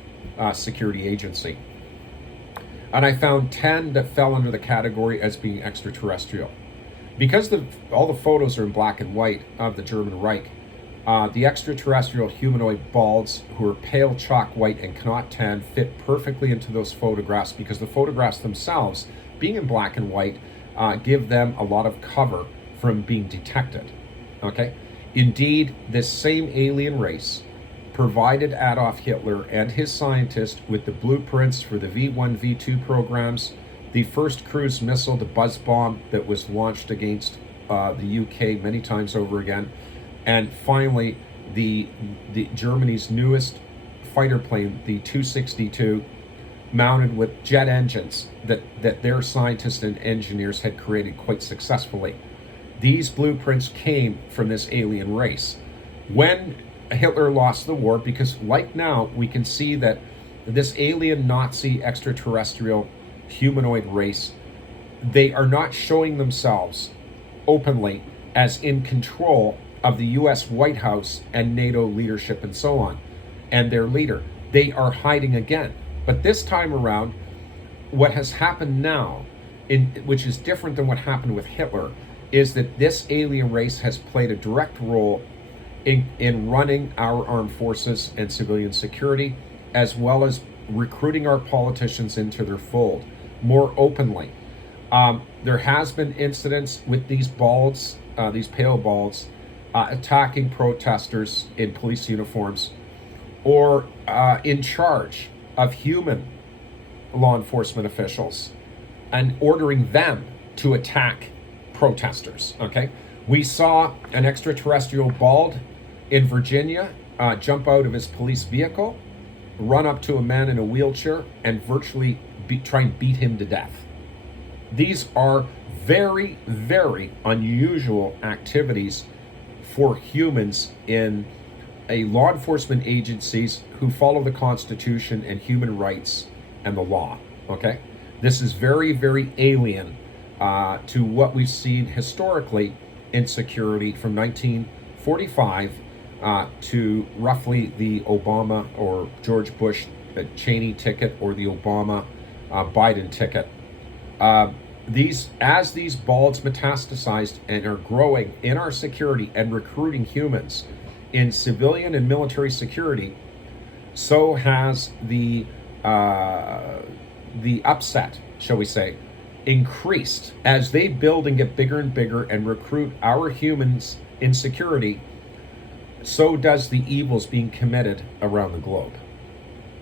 security agency. And I found 10 that fell under the category as being extraterrestrial. Because all the photos are in black and white of the German Reich, the extraterrestrial humanoid balls who are pale chalk white and cannot tan fit perfectly into those photographs, because the photographs themselves, being in black and white, give them a lot of cover from being detected. Okay? Indeed, this same alien race provided Adolf Hitler and his scientists with the blueprints for the V1, V2 programs, the first cruise missile, the buzz bomb that was launched against the UK many times over again, and finally the Germany's newest fighter plane, the 262, mounted with jet engines that their scientists and engineers had created quite successfully. These blueprints came from this alien race. When Hitler lost the war, because like now, we can see that this alien Nazi extraterrestrial humanoid race, they are not showing themselves openly as in control of the US White House and NATO leadership and so on, and their leader. They are hiding again. But this time around, what has happened now, which is different than what happened with Hitler, is that this alien race has played a direct role in running our armed forces and civilian security, as well as recruiting our politicians into their fold more openly. There has been incidents with these balls, these pale balls, attacking protesters in police uniforms, or in charge of human law enforcement officials, and ordering them to attack protesters. Okay, we saw an extraterrestrial bald in Virginia jump out of his police vehicle, run up to a man in a wheelchair, and virtually try and beat him to death. These are very, very unusual activities for humans in law enforcement agencies who follow the Constitution and human rights and the law. Okay, this is very, very alien to what we've seen historically in security from 1945 to roughly the Obama or George Bush Cheney ticket, or the Obama Biden ticket. As these balls metastasized and are growing in our security and recruiting humans in civilian and military security, so has the upset, shall we say, increased as they build and get bigger and bigger and recruit our humans in security, so does the evils being committed around the globe.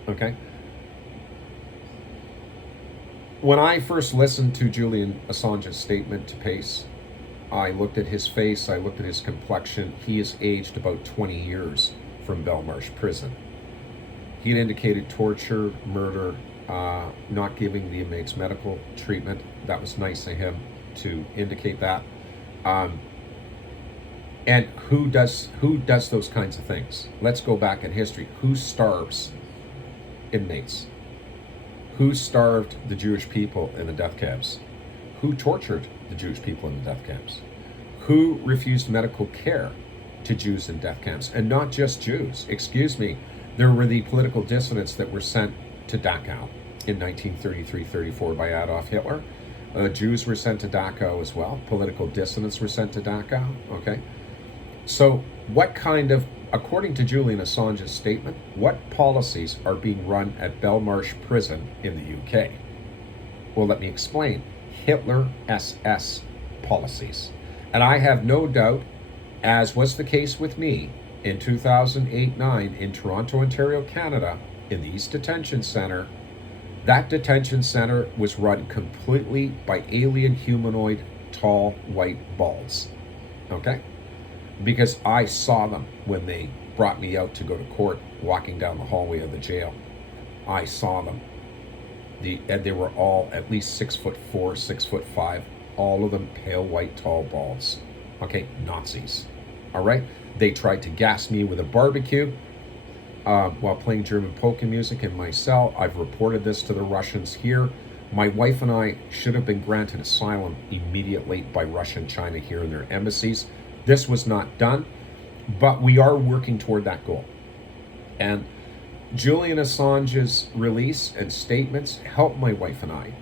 Okay? When I first listened to Julian Assange's statement to PACE, I looked at his face, I looked at his complexion. He is aged about 20 years from Belmarsh prison. He had indicated torture, murder, not giving the inmates medical treatment. That was nice of him to indicate that. And who does those kinds of things? Let's go back in history. Who starves inmates? Who starved the Jewish people in the death camps? Who tortured the Jewish people in the death camps? Who refused medical care to Jews in death camps? And not just Jews. Excuse me. There were the political dissidents that were sent to Dachau in 1933-34 by Adolf Hitler. Jews were sent to Dachau as well. Political dissidents were sent to Dachau. Okay. So what kind of, according to Julian Assange's statement, what policies are being run at Belmarsh prison in the UK? Well, let me explain. Hitler SS policies. And I have no doubt, as was the case with me in 2008-9 in Toronto, Ontario, Canada, in the East Detention Center, that detention center was run completely by alien humanoid tall white balls. Okay? Because I saw them when they brought me out to go to court, walking down the hallway of the jail. I saw them. And they were all at least 6'4", 6'5", all of them pale white tall balls. Okay, Nazis. All right? They tried to gas me with a barbecue while playing German polka music in my cell. I've reported this to the Russians here. My wife and I should have been granted asylum immediately by Russia and China here in their embassies. This was not done, but we are working toward that goal. And Julian Assange's release and statements helped my wife and I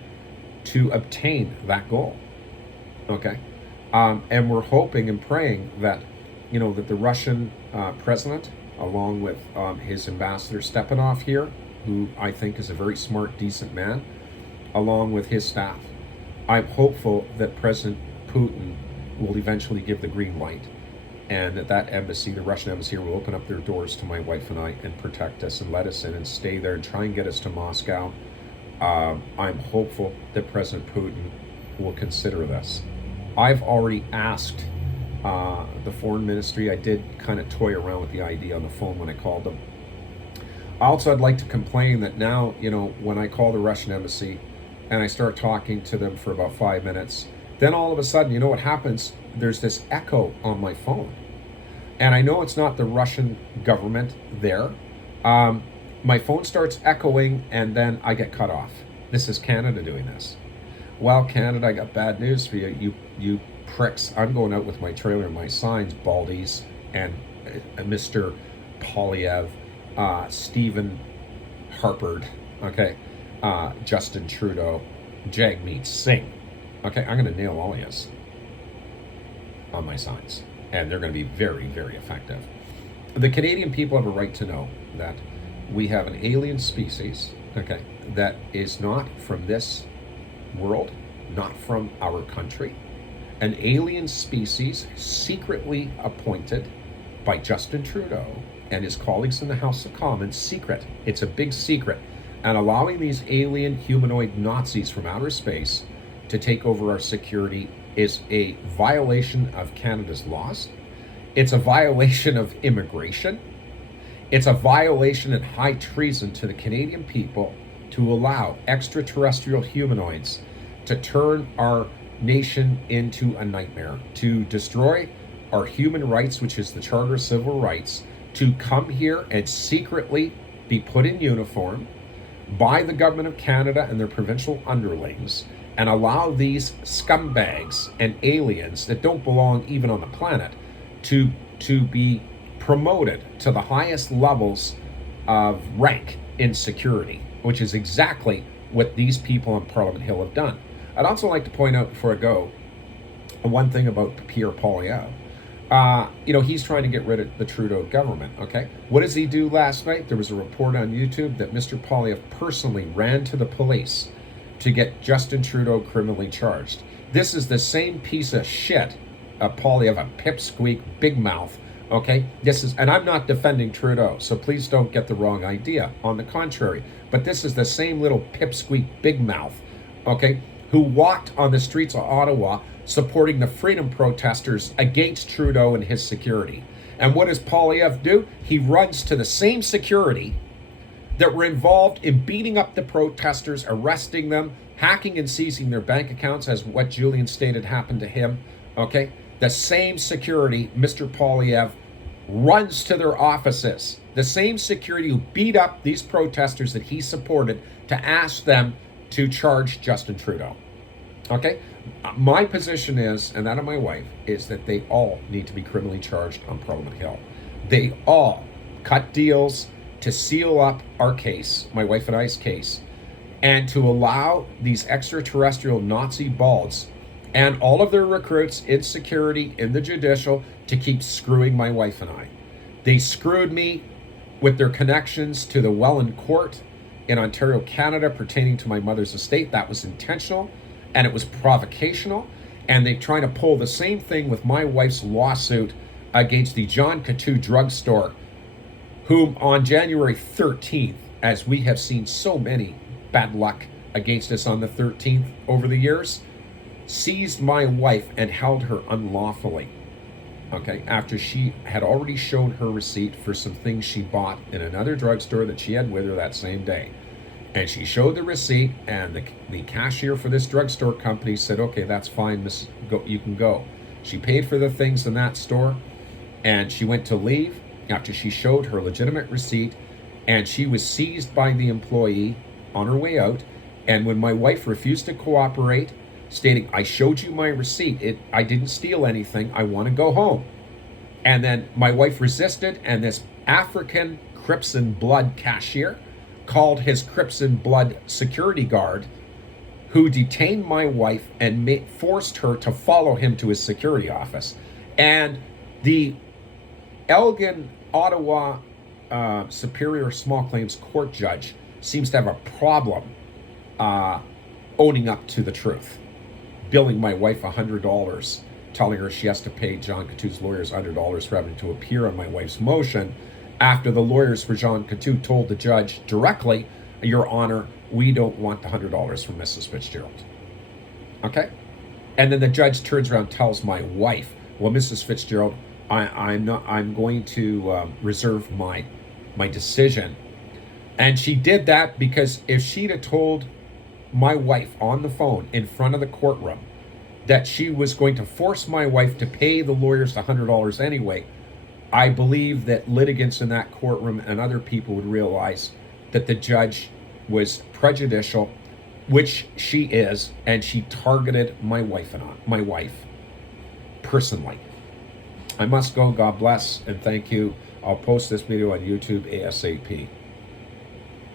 to obtain that goal. Okay? And we're hoping and praying that, that the Russian president, along with his ambassador Stepanov here, who I think is a very smart, decent man, along with his staff, I'm hopeful that President Putin will eventually give the green light, and that embassy, the Russian embassy, will open up their doors to my wife and I and protect us and let us in and stay there and try and get us to Moscow. I'm hopeful that President Putin will consider this. I've already asked the foreign ministry. I did kind of toy around with the idea on the phone when I called them. Also, I'd like to complain that now, when I call the Russian embassy and I start talking to them for about 5 minutes, then all of a sudden, what happens? There's this echo on my phone. And I know it's not the Russian government there. My phone starts echoing and then I get cut off. This is Canada doing this. Well, Canada, I got bad news for you. You pricks. I'm going out with my trailer and my signs, Baldies, and Mr. Polyev, Stephen Harperd, okay, Justin Trudeau, Jagmeet Singh. Okay, I'm going to nail all of us on my signs, and they're going to be very, very effective. The Canadian people have a right to know that we have an alien species, okay, that is not from this world, not from our country. An alien species secretly appointed by Justin Trudeau and his colleagues in the House of Commons, secret. It's a big secret. And allowing these alien humanoid Nazis from outer space to take over our security is a violation of Canada's laws. It's a violation of immigration. It's a violation and high treason to the Canadian people to allow extraterrestrial humanoids to turn our nation into a nightmare, to destroy our human rights, which is the Charter of Civil Rights, to come here and secretly be put in uniform by the government of Canada and their provincial underlings, and allow these scumbags and aliens that don't belong even on the planet to be promoted to the highest levels of rank in security, which is exactly what these people on Parliament Hill have done. I'd also like to point out before I go one thing about Pierre Poilievre. He's trying to get rid of the Trudeau government, okay? What does he do last night? There was a report on YouTube that Mr. Poilievre personally ran to the police to get Justin Trudeau criminally charged. This is the same piece of shit, Poilievre, a pipsqueak, big mouth. Okay, this is, and I'm not defending Trudeau, so please don't get the wrong idea. On the contrary, but this is the same little pipsqueak, big mouth, okay, who walked on the streets of Ottawa supporting the freedom protesters against Trudeau and his security. And what does Poilievre do? He runs to the same security that were involved in beating up the protesters, arresting them, hacking and seizing their bank accounts, as what Julian stated happened to him. Okay, the same security, Mr. Poilievre, runs to their offices. The same security who beat up these protesters that he supported to ask them to charge Justin Trudeau. Okay, my position is, and that of my wife, is that they all need to be criminally charged on Parliament Hill. They all cut deals to seal up our case, my wife and I's case, and to allow these extraterrestrial Nazi balds and all of their recruits in security, in the judicial, to keep screwing my wife and I. They screwed me with their connections to the Welland Court in Ontario, Canada, pertaining to my mother's estate. That was intentional, and it was provocational. And they're trying to pull the same thing with my wife's lawsuit against the John Coutu drugstore, whom on January 13th, as we have seen so many bad luck against us on the 13th over the years, seized my wife and held her unlawfully, okay, after she had already shown her receipt for some things she bought in another drugstore that she had with her that same day. And she showed the receipt, and the cashier for this drugstore company said, okay, that's fine, Miss, go, you can go. She paid for the things in that store, and she went to leave after she showed her legitimate receipt, and she was seized by the employee on her way out. And when my wife refused to cooperate, stating, I showed you my receipt, I didn't steal anything, I want to go home. And then my wife resisted, and this African Crips and Blood cashier called his Crips and Blood security guard, who detained my wife and forced her to follow him to his security office. And the Elgin, Ottawa Superior Small Claims Court judge seems to have a problem owning up to the truth, billing my wife $100, telling her she has to pay John Coutu's lawyers $100 for having to appear on my wife's motion, after the lawyers for John Coutu told the judge directly, Your Honor, we don't want the $100 from Mrs. Fitzgerald. Okay? And then the judge turns around and tells my wife, well, Mrs. Fitzgerald, I'm going to reserve my decision. And she did that because if she'd have told my wife on the phone in front of the courtroom that she was going to force my wife to pay the lawyers the $100 anyway, I believe that litigants in that courtroom and other people would realize that the judge was prejudicial, which she is, and she targeted my wife personally. I must go. God bless and thank you. I'll post this video on YouTube ASAP.